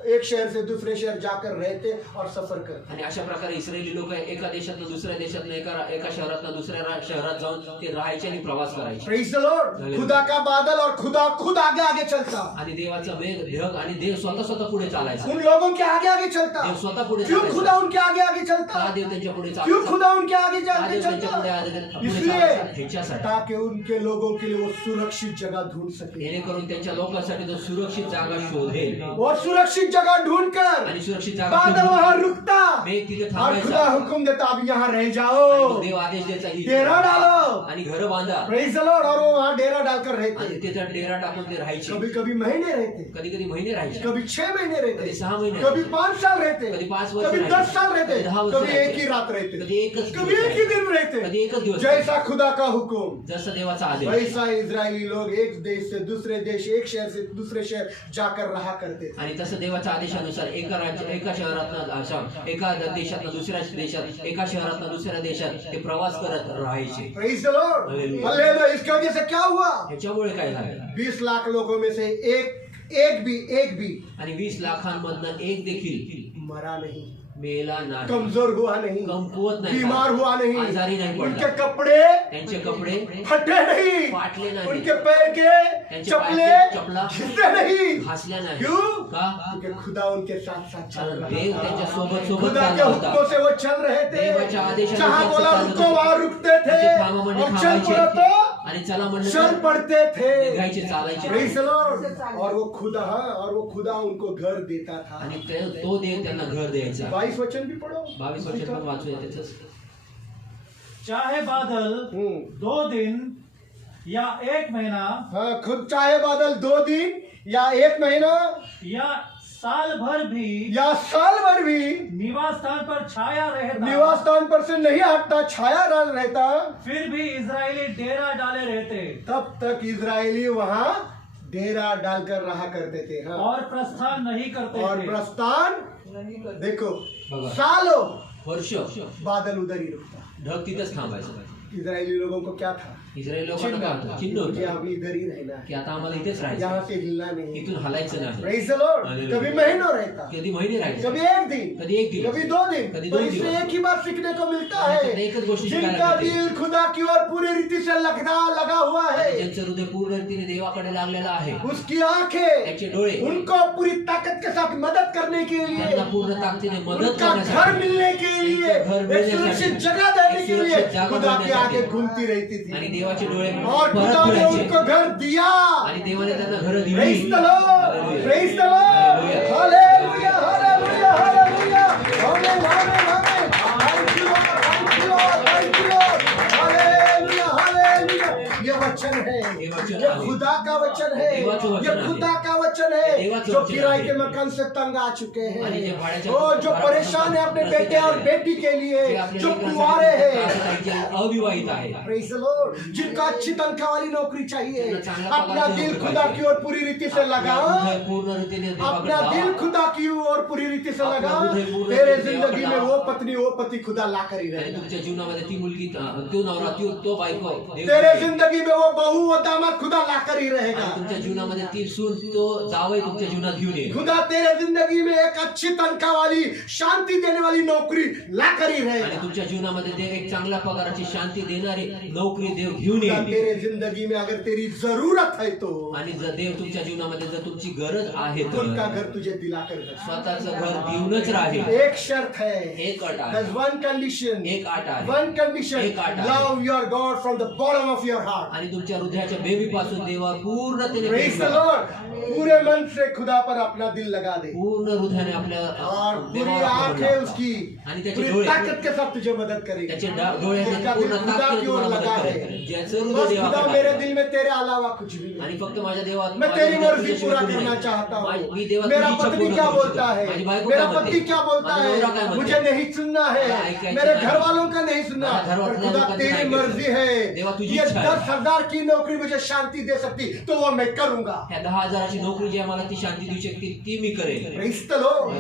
एक शहर से दूसरे शहर जाकर रहते और सफर करते। आणि अशा प्रकारे इस्रायली लोक एका देशातून दुसऱ्या देशातून एका शहरातून दुसऱ्या शहरात जाऊन ते राहायचे आणि प्रवास करायचे. Praise the Lord. खुदा का बादल और खुदा खुद आगे आगे चलता, आणि देवाचा मेघ ढग आणि देव स्वतः पुढे चालायचा. उन लोगों के आगे आगे चलता। देव स्वतः पुढे क्यों चालायचा. खुदा उनके आगे आगे चलता? का देव त्यांच्या पुढे क्यों चालायचा? खुदा उनके आगे का आगे देव त्यांच्या पुढे चलता? पुढे इसलिए चालायचा? ह्याच्यासाठी. ताकि उनके लोगों के लिए वो सुरक्षित जगह ढूंढ सके, जेणेकरून त्यांच्या लोकांसाठी तो सुरक्षित जागा शोधेल. और सुरक्षित जगह ढूंढकर आणि सुरक्षित जागा बादल शोधून वहां रुकता मेघ तिथे और खुदा थांबायचा. हुक्म देता, अब यहाँ रह आणि जाओ, मग देव आदेश द्यायचा की डेरा डालो। आणि घर बांधा. Praise the Lord. और वो वहाँ डेरा डालकर आणि रहते। तिथे डेरा टाकून ते राहायचे. कभी कभी महीने रहते, कधी कधी महिने राहायचे, कभी 6 महीने रहते, कधी 6 महिने कभी राहायचे, 5 साल रहते, कधी 5 वर्ष कभी राहायचे, 10 साल रहते, कधी 10 वर्ष कभी राहायचे, एक ही रात रहते, कधी एकच कभी एक ही दिन रहते। कधी एकच दिवस. जैसा खुदा का हुक्म जसं देवाचा आदेश. वैसा इजरायली लोग एक देश से दूसरे देश, एक शहर से दूसरे शहर जाकर रहा करते थे। आणि तसं देवाच्या आदेशानुसार एका शहरातनं एका देशातनं दुसऱ्या देशात, एका शहरातनं दुसऱ्या देशात ते प्रवास करत राहायचे. Praise the Lord. Hallelujah. Hallelujah. इसकी वजह से क्या हुआ? ह्याच्यामुळे काय झालं? 20 लाख लोगों में से एक भी आणि 20 लाखांमधनं एक देखील मरा नहीं, मेला नाही, कमजोर हुआ नहीं, कमकुवत नाही, बीमार हुआ आजारी नहीं, नाही उनके पडला. कपड़े त्यांचे कपडे फटे नहीं, फाटले नाही, उनके पैर के त्यांचे चपले पायाचे चपला घिसे नहीं। घासल्या नाही. क्यों? का? क्योंकि खुदा उनके साथ साथ चल कारण रहा देव था। त्यांच्या सोबत खुदा के चालला हुक्मों होता. से वो चल रहे थे, देवाच्या आदेशानुसार जहाँ बोला चालत रुको होते. वहाँ रुकते थे, जिथे थांबा म्हणजे और चल थांबायचे. बोला तो आणि चला म्हणलं चल तर पड़ते थे। निघायचे, चालायचे. Praise the Lord। और वो खुदा उनको घर देता था। आणि तो देव त्यांना घर द्यायचा. 22 वचन भी पढ़ो। 22 वर्ष पण वाचूया त्याच. चाहे बादल 2 दिन या 1 महीना हाँ, खुद चाहे बादल 2 दिन या 1 महीना या साल भर भी या साल भर भी निवास स्थान पर छाया रहता, निवास स्थान पर से नहीं हटता, छाया रहता, फिर भी इजरायली डेरा डाले रहते तब तक इजरायली वहाँ डेरा डालकर रहा करते थे। हाँ। और प्रस्थान नहीं करते और थे। प्रस्थान नहीं कर देखो बघा. सालों वर्ष बादल उधर ही रुकता। ढग तिथंच थांबायचं. इजरायली लोगों को क्या था? इस्रायल लोकांना काय होतं? चिन्ह मुझे होतं अभी इधर ही रहना की है, आता आम्हाला इथेच यहाँ राहायचं, से हिलना नहीं। इथून हलायचं नाही. Praise the Lord। Hallelujah. कभी महीनों रहता, कधी महिने राहायचं, कभी 1 दिन, कधी 1 दिवस, कभी 2 दिन, कभी पर 2 इससे दिवस. एक ही बात सीखने को मिलता त्याच्यात है, एकच गोष्ट शिकायला जिनका मिळते. दिल खुदा की ओर पूरी रीति से लगा हुआ है, ज्यांचं हृदय पूर्ण रीतीने देवाकडे लागलेलं आहे, उसकी आंखें त्याचे डोळे उनको पूरी ताकत के साथ मदद करने के लिए, त्यांना पूर्ण ताकदीने मदत उनका घर करण्यासाठी, मिलने के लिए, त्यांचं घर एक सुरक्षित मिळण्यासाठी, जगह देने एक के लिए सुरक्षित जागा खुदा के मिळण्यासाठी. आगे घूमती रहती आणि थी। देवाचे डोळे और परत खुदा ने फिरायचे. उनको घर दिया। आणि देवाने त्यांना घरं दिली. Praise the Lord, Hallelujah. praise the Lord, Hallelujah. hallelujah, hallelujah, hallelujah, amen, amen, amen. Thank you Lord, thank you Lord, thank you Lord, hallelujah, hallelujah. ये वचन है, ये वचन ये आहे. खुदा का वचन है, देवाचं वचन ये आहे. खुदा का वचन है, देवाचं जो वचन किराए आहे. के मकान से तंग आ चुके आणि जे हैं, भाड्याच्या वो जो परेशान है अपने बेटे और बेटी के लिए, जे आपल्या जो लेकरांसाठी कुंवारे त्रास हैं, होत आहेत, जे अविवाहित आहे, Praise the Lord, जिनको अच्छी तनख्वाह वाली नौकरी चाहिए, जिन्हें चांगला अपना पगार दिल नौकरी खुदा पाहिजे. की ओर पूरी रीति से लगाओ, आपलं हृदय पूर्ण रीतीने देवाकडे अपना दिल लावा. खुदा की ओर पूरी रीति से अपना लगाओ, हृदय पूर्ण तेरे रीति जिंदगी में देवाकडे वो पत्नी वो पति खुदा ला कर ही आणि रहेगा। तुमच्या जीवनामध्ये ती मुलगी, तो नवरा, तो बायको, देव तेरे आहे. जिंदगी में वो बहू वो दामाद खुदा ला कर ही आणि रहेगा। तुमच्या जीवनामध्ये ती सून, तो जावई तुमच्या जीवनात घेऊन येईल. खुदा तेरे जिंदगी में एक अच्छी तनख्वाह वाली शांति देने वाली नौकरी ला कर ही आणि रहेगा। तुमच्या जीवनामध्ये देव एक चांगल्या पगाराची शांती देणारी नोकरी देव घेऊन खुदा येईल. तेरे जिंदगी में अगर तेरी जरूरत है तो आणि जर देव तुमच्या जीवनामध्ये जर तुमची गरज आहे तर उनका घर तुझे दिला कर देगा। स्वतःचं घर देऊनच राहील. एक शर्त है, एक अट आहे, there's one condition, एक अट आहे. one condition, एक अट आहे. love your God from the bottom of your heart। आणि तुमच्या हृदयाच्या बेबीपासून देवावर पूर्णतेने Praise प्रेम the करा. Lord, पूरे मन से खुदा पर अपना दिल लगा दे पूर्ण हृदयाने आपल्या और पूरी देवावर आंखें आपण उसकी आणि त्याचे पूरी डोळे, ताकद के साथ तुझे मदद करेगी। त्याचे डोळ्याने जिसका पूर्ण दिल खुदा ताकदीने की ओर तुम्हाला लगा मदत है, करेल. ज्याचं हृदय बस खुदा देवाकडे मेरे आहे. दिल में तेरे अलावा कुछ भी नहीं। आणि फक्त माझ्या देवात मैं माझ्या तेरी हृदयात मर्जी तुझ्याशिवाय पूरा कोणी करना नाही. चाहता हूँ। मी देवा मेरा तुझी इच्छा पत्नी पूर्ण क्या करू बोलता इच्छितो. है, माझी बायको मेरा काय म्हणते? पति क्या बोलता माझा है, नवरा काय म्हणते? मुझे नहीं सुनना है, मला ऐकायचं मेरे नाही. घर वालों का नहीं सुनना, माझ्या घर पर वालों खुदा का तेरी नाही मर्जी ऐकायचं. है, देवा तुझी ये इच्छा आहे. 10,000 की नौकरी मुझे शांति दे सकती तो वो मैं करूंगा। ह्या 10,000ची नोकरी जी आम्हाला ती शांती देऊ शकते ती मी करेन. Praise the Lord,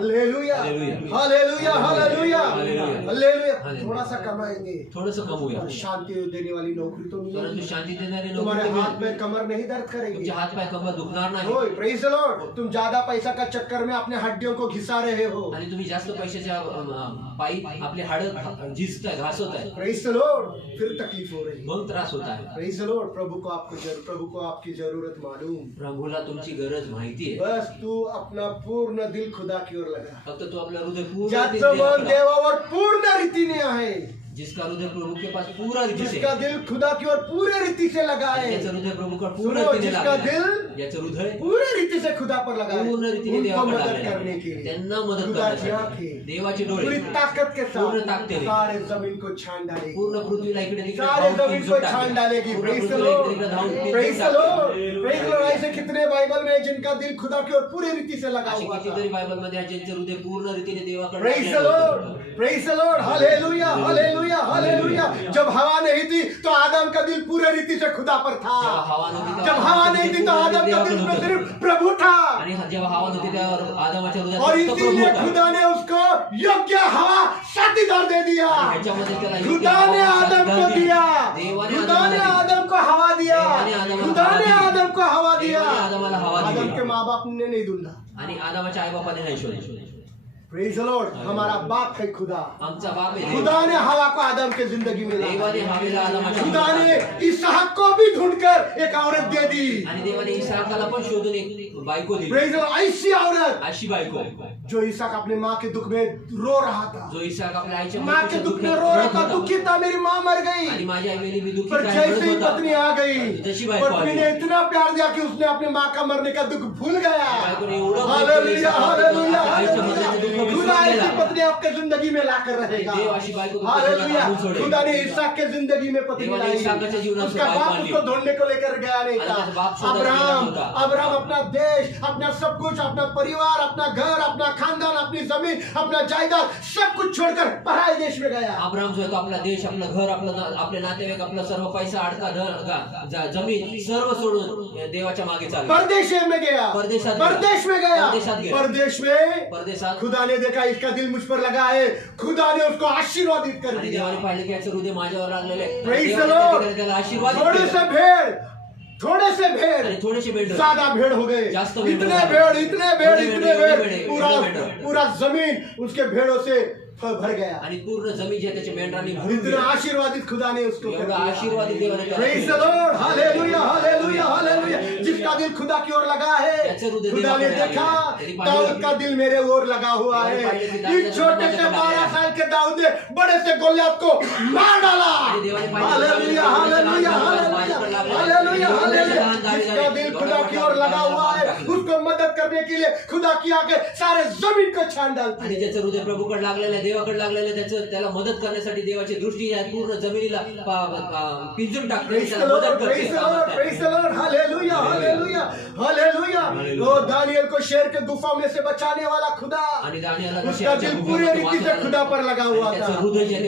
Hallelujah. Hallelujah, Hallelujah, Hallelujah, Hallelujah. Hallelujah। Hallelujah. थोड़ा सा कमाएंगे, थोडंसं कमवूया, शांति देने वाली नौकरी तो परंतु मिलेगी, शांती देणारी तुम्हारे नोकरी हाथ में कमर नहीं दर्द करेगी। तुमचे हात पाय कंबर दुखणार नाही. ओए, praise the Lord, तुम ज्यादा पैसा का चक्कर में अपने हड्डियों को घिसा रहे हो। आणि तुम्ही जास्त पैशाच्या पायी आपले हाड झिजताय, घासवताय, Praise the Lord, फिर तकलीफ हो रही है। मग त्रास होत आहे. Praise the Lord, प्रभु को आपकी जरूरत मालूम। प्रभूला तुमची गरज माहिती आहे. बस तू अपना पूर्ण दिल खुदा की ओर लगा, फक्त तू आपलं हृदय पूर्ण ज्याचं रीतीने मन देवाकडे लाव. देवावर पूर्ण रीतीने आहे, जिसका हृदय प्रभु के पास पूरा रीति से, जिसका दिल खुदा की ओर पूरे रीति से लगा है, ज्याचं हृदय प्रभुकडे पूर्ण सुनो, रीतीने जिसका लागलेलं दिल आहे. ज्याचं हृदय पूरे रीति से खुदा पर लगा है, पूर्ण रीतीने उनको देवाकडे मदद लागलेलं करने आहे. के लिए त्यांना मदत खुदा की करण्यासाठी आंखें देवाचे डोळे पूरी ताकत के पूर्ण साथ ताकदीने सारे जमीन को छान डालेगी, पूर्ण पृथ्वीला इकडे तिकडे सारे धावून जमीन पिंजून को टाकेल. छान डालेगी। पूर्ण Praise the पृथ्वीला Lord, इकडे तिकडे धावून पिंजून Praise the टाकेल. Lord, Praise the Lord। ऐसे कितने बाइबल में जिनका दिल खुदा की ओर पूरी रीति से लगा अशी हुआ था। कितीतरी बायबलमध्ये आहे ज्यांचे हृदय पूर्ण रीतीने देवाकडे Praise the लागलेलं Lord, होतं. Praise the Lord, Hallelujah, Hallelujah, Hallelujah। जब हवा नहीं थी तो आदम का दिल पूरे रीति से खुदा पर था, जेव्हा हवा नव्हती तेव्हा जब हवा नहीं थी तो पूर्ण आदम का देवाकडे दिल में होतं. सिर्फ प्रभु था, आणि जेव्हा हवा नव्हती त्यावर आदमाच्या हृदयात और फक्त प्रभू इसीलिए होता. खुदा ने उसको योग्य हवा साथीदार दे दिया। ह्याच्यामध्ये त्याला योग्य खुदा ने हवा आदम को साथीदार दिया, देवाने खुदा ने आदमाला आदम को हवा दिया, देवाने आदमाला खुदा हवा ने दिली. आदम को हवा दिया। देवाने आदमाला हवा दिली. आदम के माँ बाप ने नहीं ढूंढा। आणि आदमाच्या आई बापाने नाही शोधले. Praise the Lord, हमारा बाप है खुदा। आमचा बाप आहे देव. खुदा ने हवा को आदम के जिंदगी में लाया। देवाने हवेला आदमाच्या खुदा ने जीवनात इसहाक को भी ढूंढकर एक औरत दे दी। आणि देवाने इसाकाला पण शोधून एक बायको दिली. Praise the Lord. ऐसी औरत अशी बायको जो इसहाक अपने माँ के दुख में रो रहा था, जो इसाक आपल्या आईच्या माँ के मृत्यूच्या दुख में दुःखात रो रहा रडत था, होता. दुखी था, मेरी माँ मर आणि गई। माझी आई मेली, मी दुःखी पर काय जैसे रडत ही होता. पत्नी आ गई, जशी बायको पत्नी आली. ने इतना प्यार दिया कि उसने अपने माँ का मरने का दुख भूल गया। बायकोने एवढं प्रेम केलं हालेलुया, इसाक हालेलुया, आपल्या आईच्या मरण्याचं दुःख हालेलुया। विसरून खुदा ऐसी गेला. पत्नी आपके जिंदगी में लाकर रहेगा। देव अशी बायको तुमच्या हालेलुया। जीवनात आणून सोडेल. खुदा ने इसहाक के जिंदगी में पत्नी देवाने लाई। इसहाकाच्या जीवनात उसका बायको बाप आणली. उसको ढूंढने को लेकर गया नहीं आणि त्याचा बाप था। शोधायला गेला नव्हता. अब्राहम अपना देश, अपना सब कुछ, अपना परिवार, अपना घर, अपना खानदान, अपनी जमीन, अपना जायदाद सब कुछ छोड़कर पराये देश में गया। अब्राहम जो आहे तो आपला देश, आपलं घर, आपले नातेवाईक, आपला सर्व पैसा, अडका जमीन सर्व सोडून देवाच्या मागे चालला. परदेश में गया, परदेशात गेला. परदेश में गया, परदेशात गेला. परदेश में परदेशात खुदा ने देखा इसका दिल मुझ पर लगा है, खुदा ने उसको आशीर्वादित कर आणि दिया। देवाने पाहिलं की याचं हृदय माझ्यावर लागलेलं आहे. Praise the देवाने त्या Lord. ठिकाणी त्याला आशीर्वाद थोड़े से भेड़, थोड़े से भेड़ आणि थोडेसे मेंढर ज्यादा भेड़ हो गए, जास्त मेंढर इतने झाले. भेड़, इतने भेड़, एवढे इतने मेंढर, भेड़, एवढे पूरा मेंढर. पूरा जमीन उसके भेड़ों से भर गया। आणि पूर्ण जमीन जे आहे त्याच्या मेंढरांनी भरून इतना दिली. आशीर्वादित खुदा ने उसको कर एवढा दिया। आशीर्वादित देवाने त्याला Praise the केलं. Lord. Hallelujah, hallelujah, hallelujah. जिसका दिल खुदा की ओर लगा है, त्याचं हृदय खुदा ने देवाकडे देखा लागलं. त्यांनी पाहिलं दाऊद का दिल मेरे ओर लगा हुआ देवाने है। पाहिलं की दाऊद इस छोटे से त्याच्या 12 लागला. साल के दाऊद ने बड़े से गोलियत को मार डाला। आणि देवाने पाहिलं की हालेलुया, दाऊद हालेलुया, दाऊद हालेलुया, लागला. Hallelujah, hallelujah. लहान दाऊद जिसका झाले. दिल खुदा की ओर लगा हुआ है, उसको मदद करने के लिए खुदा की आंखें सारे जमीन को छान डालती आणि है। ज्याचं हृदय प्रभूकडे लागलेलं आहे, देवाकडे लागलेलं आहे, त्याला मदत करण्यासाठी देवाची दृष्टी आहे पूर्ण जमिनीला पिंजून टाकते. Praise the त्याला Lord, मदत करते. praise the Lord, praise the Lord. Hallelujah, hallelujah, hallelujah. वो दानियल को शेर के गुफा में से बचाने वाला खुदा, आणि दानियाला उसका दिल पूरे रीति से खुदा पर लगा हुआ था।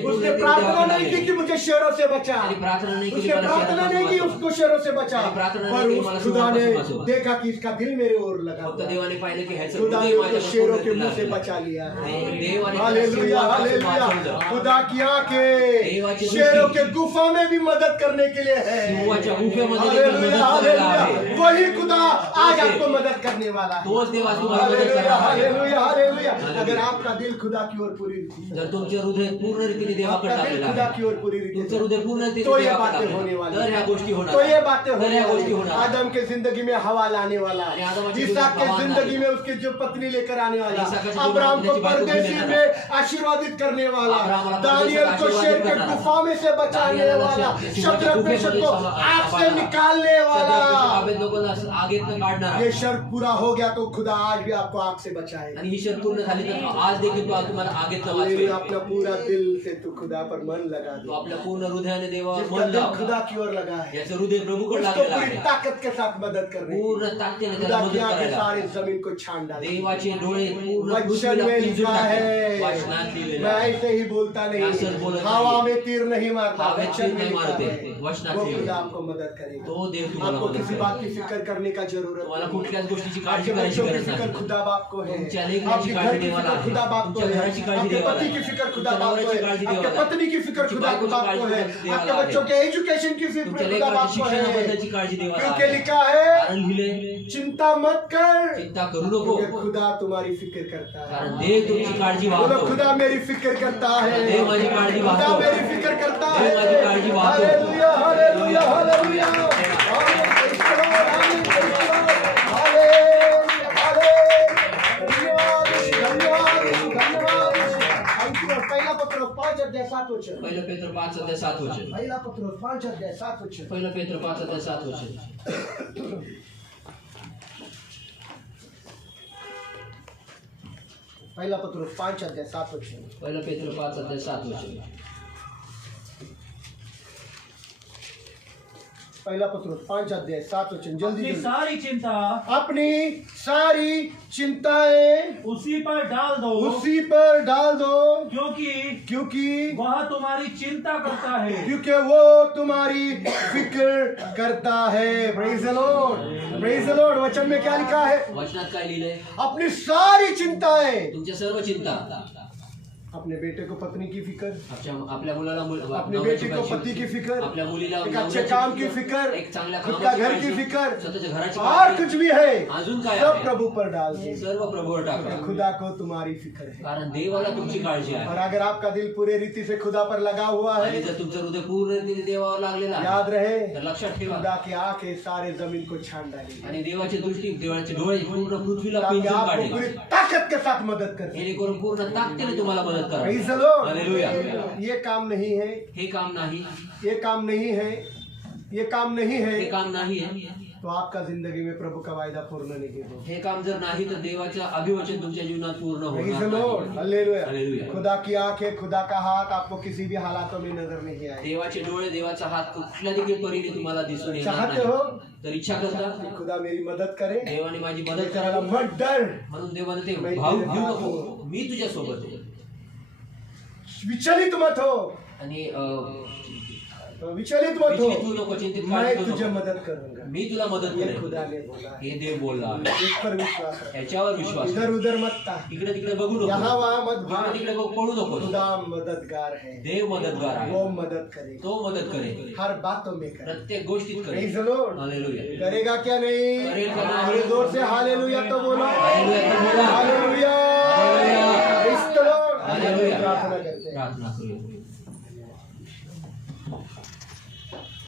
उसने प्रार्थना नहीं की कि मुझे शेरों से बचा, आणि प्रार्थना नाही केली उसने मला प्रार्थना शेरापासून नहीं की वाचव. उसको शेरों से बचा, आणि प्रार्थना नाही पर केली उस मला खुदा ने सिंहापासून वाचव. देखा कि इसका दिल मेरे ओर लगा फक्त हुआ है। देवाने पाहिलं की ह्याचं खुदा ने हृदय उसको माझ्यावर शेरों पूर्ण के मुंह से लागलं. बचा लिया है। देवाने त्याला हालेलुया, सिंहापासून हालेलुया। वाचवलं. खुदा की आंखें देवाची दृष्टी शेरों के गुफा में भी मदद करने के लिए है। सिंहाच्या गुफेमध्ये देखील मदत हालेलुया, करायला हालेलुया। आहे. वही खुदा आज आपको मदद करने वाला है। तोच देव आज तुम्हाला मदत हालेलुया, करणार आहे. Hallelujah, hallelujah. अगर आपका दिल खुदा की ओर पूरी रीति से, जर तुमचे हृदय पूर्ण रीतीने देवाकडे आपका दिल लागलेलं खुदा आहे, की ओर पूरी रीति तुमचं से, हृदय पूर्ण रीतीने तो ये देवाकडे बातें लागलेलं होने आहे. वाली तर ह्या गोष्टी होणार. तो ये बातें तर होने ह्या गोष्टी वाली। होणार. आदम के जिंदगी में हवा लाने वाला, आणि आदमाच्या इसहाक के जीवनात हवा जिंदगी आणणारी. में उसकी जो पत्नी लेकर आने वाला, आणि इसहाकाच्या जीवनात अब्राहम को त्याची बायको परदेशी घेऊन में आशीर्वादित करने वाला, अब्राहमाला दानियल को परदेशात शेर के आशीर्वादित करणारा. गुफा में से बचाने दानियाला वाला, सिंहाच्या शद्रक मेशक को आग से निकालने वाला। आबेद लोकांना आगीतनं काढणारा. ये शर्त पूरा हो गया तो खुदा आज भी आपको आग से बचाएगा। आणि ही शर्त पूर्ण झाली तर आज देखील तो तुम्हाला आगीतनं हालेलुया, वाचवेल. अपना पूरा दिल से तू खुदा पर मन लगा तो दे। आपल्या पूर्ण हृदयाने देवावर जिसका मन दिल लाव. खुदा की ओर लगा है, याचं हृदय प्रभूकडे उसको लागलेलं पूरी आहे. ताकत के साथ मदद करने की। पूर्ण ताकदीने खुदा त्याला की मदत आंखें करायला. सारी जमीन को छान डाले। देवाचे डोळे पूर्ण वचन पृथ्वीला में पिंजून लिखा टाकले. है, वचनात लिहिलेलं मैं आहे. ऐसे ही बोलता मैं असंच नहीं, बोलत हवा नाही. में तीर नहीं मारता, हवेत वचन तीर में नाही लिखा मारते. है। वचनात वो लिहिलेलं खुदा आहे. आपको मदद करेगा। तो देव तुम्हाला आपको मदत किसी करेल. बात की फिक्र करने का जरूरत तुम्हाला नहीं। कुठल्याच गोष्टीची काळजी आपके करायची बच्चों की गरज फिक्र नाही. खुदा बाप को है, तुमच्या लेकराची आपके घर काळजी की देवाला फिक्र आहे. खुदा बाप को तुमच्या है, घराची काळजी आपके देवाला पति आहे. की फिक्र खुदा तुमच्या बाप को नवऱ्याची है, काळजी आपके देवाला आहे. पत्नी की फिक्र तुमची खुदा बायकोची बाप को काळजी है, देवाला आपके आहे. बच्चों के एजुकेशन की तुमच्या फिक्र खुदा बाप लेकराच्या को है। शिक्षणाबद्दलची काळजी देवाला क्योंकि आहे. लिखा है, कारण लिहिले चिंता मत कर, चिंता करू नको, क्योंकि खुदा तुम्हारी फिक्र करता है। कारण देव तुमची काळजी बोलो, वाहतो. खुदा मेरी फिक्र करता है, देव माझी काळजी खुदा वाहतो. मेरी फिक्र करता देव है। माझी काळजी वाहतो. Hallelujah, hallelujah, hallelujah. आमीन, praise the Lord, आमीन, praise the Lord। Hallelujah, hallelujah. धन्यवाद, धन्यवाद, धन्यवाद। Thank you, Lord. पहिला पत्र 5:7 पहिलं पेत्र 5:7 वचन. पहिला पत्र 5:7 पहिलं पेत्र 5:7 वचन. पहिला पत्र 5:7 पहिलं पेत्र 5:7 वचन. पहिला पत्र 5:7 जल्दी अपनी जल्दी। सारी चिंता अपनी सारी चिंताएं उसी पर डाल दो, उसी पर डाल दो, क्योंकि वह तुम्हारी चिंता करता है। क्योंकि वो तुम्हारी फिक्र करता है। Praise the Lord, praise the Lord. वचन में क्या लिखा है? वचनात काय लिहिलंय? अपनी सारी चिंताएं तुमच्या सर्व चिंता अपने बेटे को पत्नी की फिक्र, आपल्या मुलाला अपने बेटे को पति की फिक्र, आपल्या मुलीला एक अच्छे काम की फिक्र, एक चांगल्या खुद का घर की कामाची फिक्र, स्वतःच्या घराची और काळजी, कुछ भी है अजून काय सब आहे? प्रभु पर डाल दे। सर्व प्रभूवर टाका, खुदा को तुम्हारी फिक्र है। कारण देवाला तुमची काळजी और आहे। अगर आपका दिल पूरे रीति से खुदा पर लगा हुआ आणि है, जर तुमचं हृदय पूर्ण रीतीने देवावर लागलेलं आहे याद रहे तर लक्षात ठेवा, खुदा की आंखें सारे जमीन को छान डालेगी, आणि देवाची दृष्टी, देवाचे डोळे पूर्ण पृथ्वीला ताकि पिंजून आपको काढेल, पूरी ताकत के साथ मदद कर सके। जेणेकरून पूर्ण ताकदीने तुम्हाला मदत करा। Praise the Lord। हालेलुया। ये काम नहीं है, हे काम नाही, ये काम नहीं है, ये काम नहीं हे है, काम नाही आहे, तो आपका जिंदगी में प्रभु का वायदा पूर्ण नहीं हो। हे काम जर नाही तर देवाचं अभिवचन तुमच्या जीवनात पूर्ण Praise the होणार Lord। नाही। हालेलुया। हालेलुया। खुदा की आंखें, खुदा का हाथ आपको किसी भी हालातों में नजर नहीं आए। देवाचे डोळे, देवाचा हात कुठल्या देखील परीने तुम्हाला दिसून येणार चाहते हो नाही। तर इच्छा करता खुदा मेरी मदद करे, देवाने माझी मदत बेचारा करावी, मत डर, म्हणून देवाने ते मैं भाव तेरे घेऊ साथ नको, हूँ। मी तुझ्या सोबत आहे। विचलित मत हो, आणि विचलित मत विचलित होऊ हो, नको, चिंतित मैं काळजी करू तुझे नको। मदद करूंगा। मी तुला मदत ये करेन, खुदा ने बोला है। हे देव बोलला आहे। इस पर विश्वास रख, याच्यावर विश्वास इधर ठेव। उधर मत ताक, इकडे तिकडे बघू नको, यहाँ वहाँ मत इकडे भाग, तिकडे पळू नको। खुदा मददगार है, देव मदतगार आहे, वो मदद करेगा, तो मदत करेल, हर बातों में करेगा। प्रत्येक गोष्टीत Praise करेल। the Lord। हालेलुया। करेगा क्या नहीं? करेल का नाही? थोड़ी जोर से हालेलुया तो बोलो, हालेलुया तो बोला। Hallelujah. Hallelujah. Praise the Lord। Hallelujah. प्रार्थना करते हैं। प्रार्थना करूया।